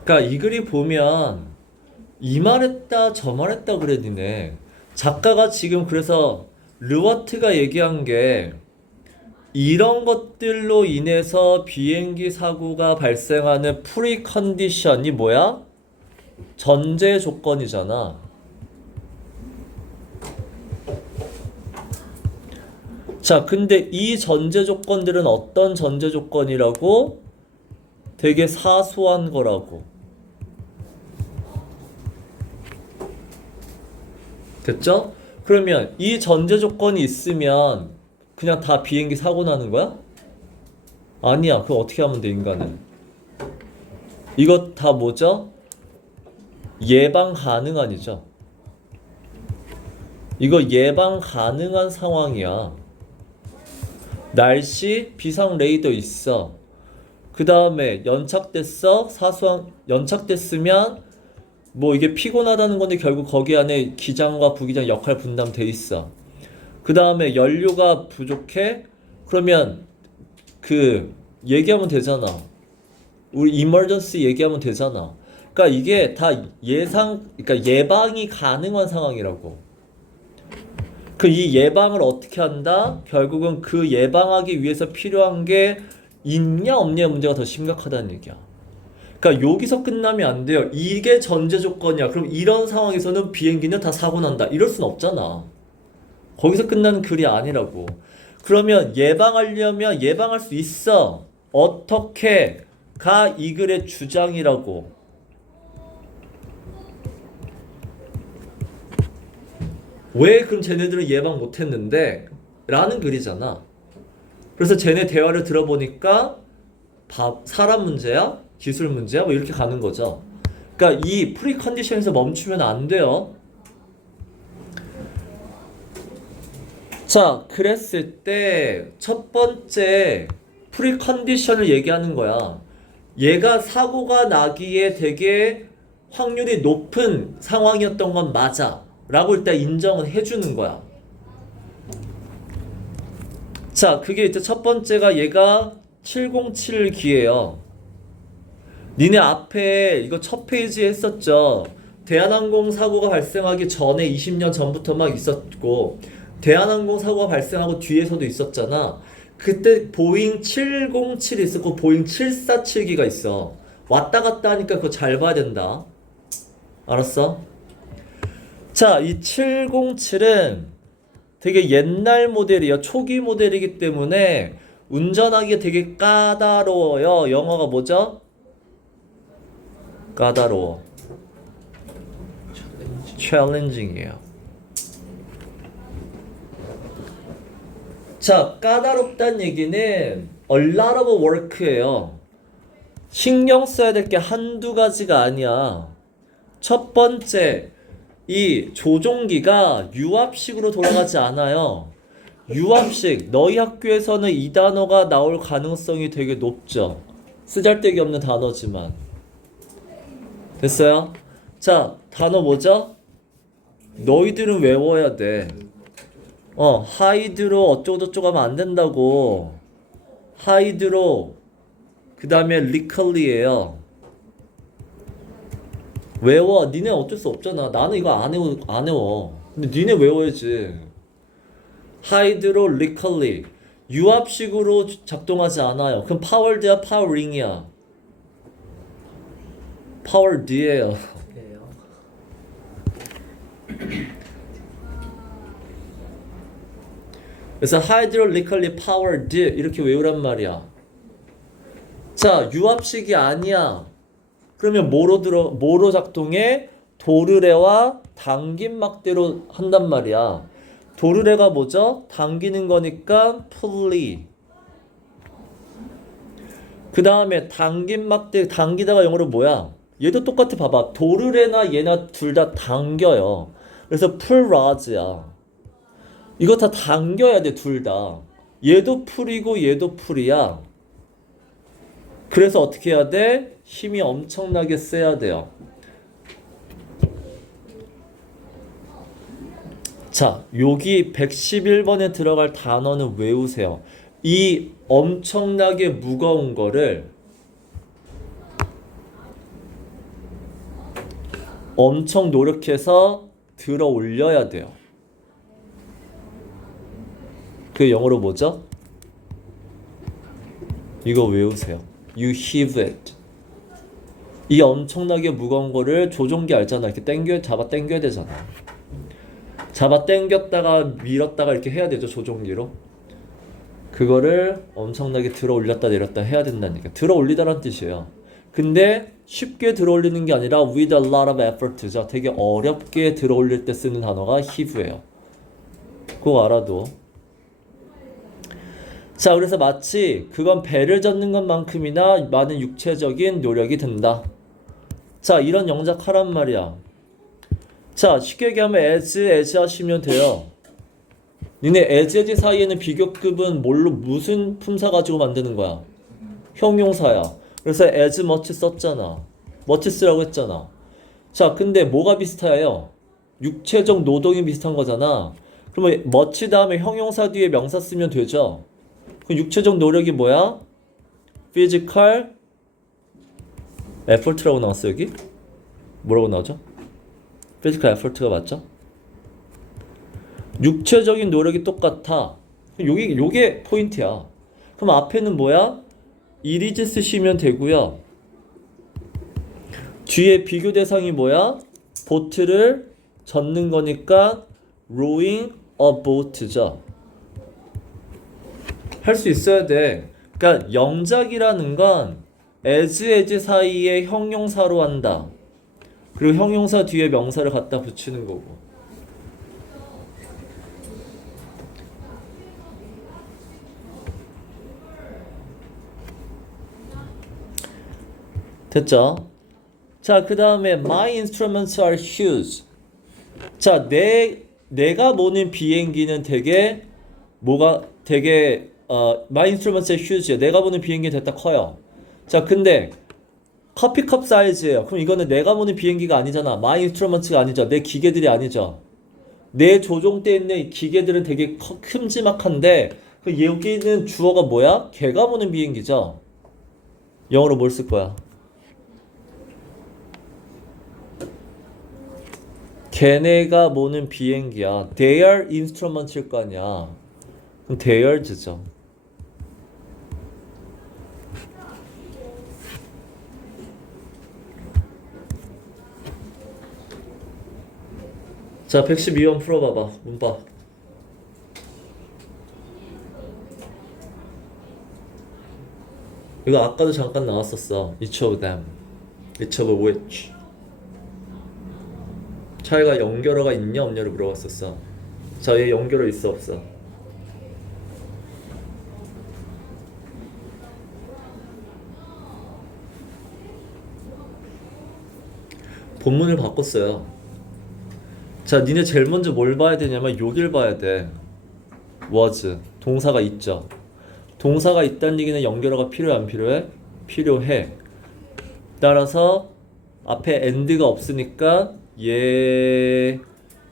그러니까 이 글이 보면 이 말했다 저 말했다 그래 니네. 작가가 지금 그래서 르와트가 얘기한 게 이런 것들로 인해서 비행기 사고가 발생하는 프리컨디션이 뭐야? 전제 조건이잖아. 자, 근데 이 전제 조건들은 어떤 전제 조건이라고? 되게 사소한 거라고. 됐죠? 그러면 이 전제 조건이 있으면 그냥 다 비행기 사고 나는 거야? 아니야. 그럼 어떻게 하면 돼, 인간은? 이거 다 뭐죠? 예방 가능한이죠. 이거 예방 가능한 상황이야. 날씨 비상 레이더 있어. 그 다음에 연착됐으면 뭐 이게 피곤하다는 건데 결국 거기 안에 기장과 부기장 역할 분담돼 있어. 그 다음에 연료가 부족해? 그러면 그 얘기하면 되잖아. 우리 이머전시 얘기하면 되잖아. 그러니까 이게 다 그러니까 예방이 가능한 상황이라고. 그 이 예방을 어떻게 한다? 결국은 그 예방하기 위해서 필요한 게 있냐 없냐의 문제가 더 심각하다는 얘기야. 그러니까 여기서 끝나면 안 돼요. 이게 전제 조건이야. 그럼 이런 상황에서는 비행기는 다 사고 난다. 이럴 순 없잖아. 거기서 끝나는 글이 아니라고. 그러면 예방하려면 예방할 수 있어. 어떻게? 가 이 글의 주장이라고. 왜 그럼 쟤네들은 예방 못했는데? 라는 글이잖아. 그래서 쟤네 대화를 들어보니까 사람 문제야? 기술 문제야? 뭐 이렇게 가는 거죠. 그러니까 이 프리컨디션에서 멈추면 안 돼요. 자, 그랬을 때 첫 번째 프리컨디션을 얘기하는 거야. 얘가 사고가 나기에 되게 확률이 높은 상황이었던 건 맞아 라고 일단 인정을 해주는 거야. 자, 그게 이제 첫 번째가 얘가 707 기예요. 니네 앞에 이거 첫 페이지에 했었죠. 대한항공 사고가 발생하기 전에 20년 전부터 막 있었고 대한항공 사고가 발생하고 뒤에서도 있었잖아. 그때 보잉 707이 있었고 보잉 747기가 있어. 왔다 갔다 하니까 그거 잘 봐야 된다. 알았어? 자, 이 707은 되게 옛날 모델이야. 초기 모델이기 때문에 운전하기 되게 까다로워요. 영어가 뭐죠? 까다로워. challenging이에요. 자, 까다롭다는 얘기는 a lot of work예요. 신경 써야 될 게 한두 가지가 아니야. 첫 번째, 이 조종기가 유압식으로 돌아가지 않아요. 유압식, 너희 학교에서는 이 단어가 나올 가능성이 되게 높죠. 쓰잘데기 없는 단어지만. 됐어요? 자, 단어 뭐죠? 너희들은 외워야 돼. 하이드로 어쩌고저쩌고 하면 안 된다고. 하이드로 그 다음에 리컬리예요. 외워. 니네 어쩔 수 없잖아. 나는 이거 안 외워. 근데 니네 외워야지. 하이드로 리컬리 유압식으로 작동하지 않아요. 그럼 파월드야 파워링이야? 파워드예요. 그래요. 그래서 hydraulically powered 이렇게 외우란 말이야. 자, 유압식이 아니야. 그러면 뭐로 작동해? 도르래와 당긴 막대로 한단 말이야. 도르래가 뭐죠? 당기는 거니까 pulley. 그 다음에 당긴 막대, 당기다가 영어로 뭐야? 얘도 똑같아. 봐봐. 도르래나 얘나 둘 다 당겨요. 그래서 pull rod야. 이거 다 당겨야 돼, 둘 다. 얘도 풀이고 얘도 풀이야. 그래서 어떻게 해야 돼? 힘이 엄청나게 세야 돼요. 자, 여기 111번에 들어갈 단어는 외우세요. 이 엄청나게 무거운 거를 엄청 노력해서 들어 올려야 돼요. 그 영어로 뭐죠? 이거 외우세요. You heave it. 이 엄청나게 무거운 거를 조종기 알잖아. 이렇게 잡아 당겨야 되잖아. 잡아 당겼다가 밀었다가 이렇게 해야 되죠. 조종기로. 그거를 엄청나게 들어 올렸다 내렸다 해야 된다니까. 들어 올리다란 뜻이에요. 근데 쉽게 들어 올리는 게 아니라 with a lot of effort죠. 되게 어렵게 들어 올릴 때 쓰는 단어가 heave예요. 그거 알아도. 자, 그래서 마치 그건 배를 젓는 것만큼이나 많은 육체적인 노력이 든다. 자, 이런 영작 하란 말이야. 자, 쉽게 얘기하면 as 하시면 돼요. 니네 as 사이에는 비교급은 무슨 품사 가지고 만드는 거야? 형용사야. 그래서 as much 썼잖아. much 쓰라고 했잖아. 자, 근데 뭐가 비슷해요? 육체적 노동이 비슷한 거잖아. 그러면 much 다음에 형용사 뒤에 명사 쓰면 되죠? 그 육체적 노력이 뭐야? physical effort라고 나왔어 여기? 뭐라고 나오죠? physical effort가 맞죠? 육체적인 노력이 똑같아. 요게 포인트야. 그럼 앞에는 뭐야? it is 쓰시면 되고요. 뒤에 비교 대상이 뭐야? 보트를 젓는 거니까 rowing a boat죠. 할 수 있어야 돼. 그러니까 영작이라는 건 as 사이에 형용사로 한다. 그리고 형용사 뒤에 명사를 갖다 붙이는 거고. 됐죠? 자, 그 다음에 my instruments are huge. 자, 내가 모는 비행기는 되게 뭐가 되게 my instruments are huge. 내가 보는 비행기 됐다 커요. 자, 근데 커피컵 사이즈예요. 그럼 이거는 내가 보는 비행기가 아니잖아. my instruments가 아니죠. 내 기계들이 아니죠. 내 조종대에 있는 이 기계들은 되게 큼지막한데 그 여기는 주어가 뭐야? 걔가 보는 비행기죠. 영어로 뭘 쓸 거야? 걔네가 보는 비행기야. Their instruments일 거 아니야. 그럼 theirs죠. 자, 112번 풀어봐봐. 문법. 이거 아까도 잠깐 나왔었어. Each of them. Each of which. 차이가 연결어가 있냐 없냐를 물어봤었어. 자, 얘 연결어 있어 없어? 본문을 바꿨어요. 자, 니네 제일 먼저 뭘 봐야 되냐면 여길 봐야 돼. was. 동사가 있죠. 동사가 있다는 얘기는 연결어가 필요해 안 필요해? 필요해. 따라서 앞에 and가 없으니까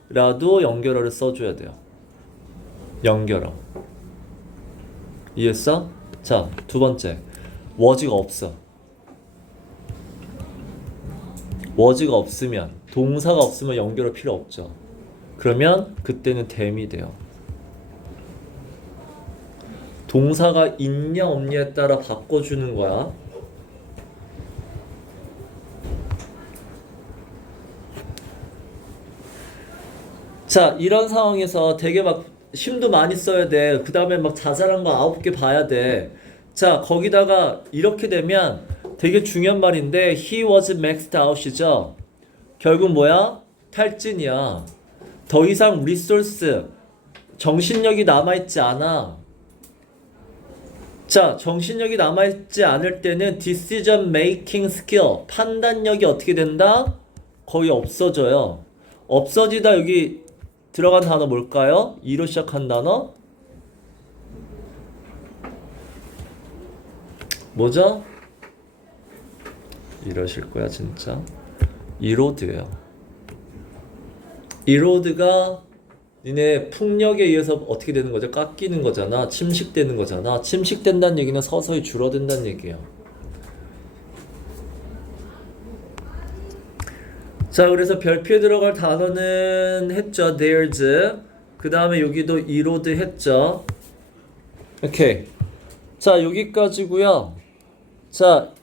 얘라도 연결어를 써줘야 돼요. 연결어. 이해했어? 자, 두 번째. was가 없어. was가 없으면, 동사가 없으면 연결어 필요 없죠. 그러면 그때는 them이 돼요. 동사가 있냐 없냐에 따라 바꿔주는 거야. 자, 이런 상황에서 되게 막 힘도 많이 써야 돼. 그 다음에 막 자잘한 거 9개 봐야 돼. 자, 거기다가 이렇게 되면 되게 중요한 말인데 he was maxed out이죠. 결국 뭐야? 탈진이야. 더 이상 리소스, 정신력이 남아있지 않아. 자, 정신력이 남아있지 않을 때는 decision making skill, 판단력이 어떻게 된다? 거의 없어져요. 없어지다 여기 들어간 단어 뭘까요? 2로 시작한 단어? 뭐죠? 이러실 거야 진짜. 이로드예요. 이로드가 니네 풍력에 의해서 어떻게 되는 거죠? 깎이는 거잖아. 침식되는 거잖아. 침식된다는 얘기는 서서히 줄어든다는 얘기예요. 자, 그래서 별표에 들어갈 단어는 했죠. theirs. 그 다음에 여기도 이로드 했죠. 오케이. 자, 여기까지고요. 자,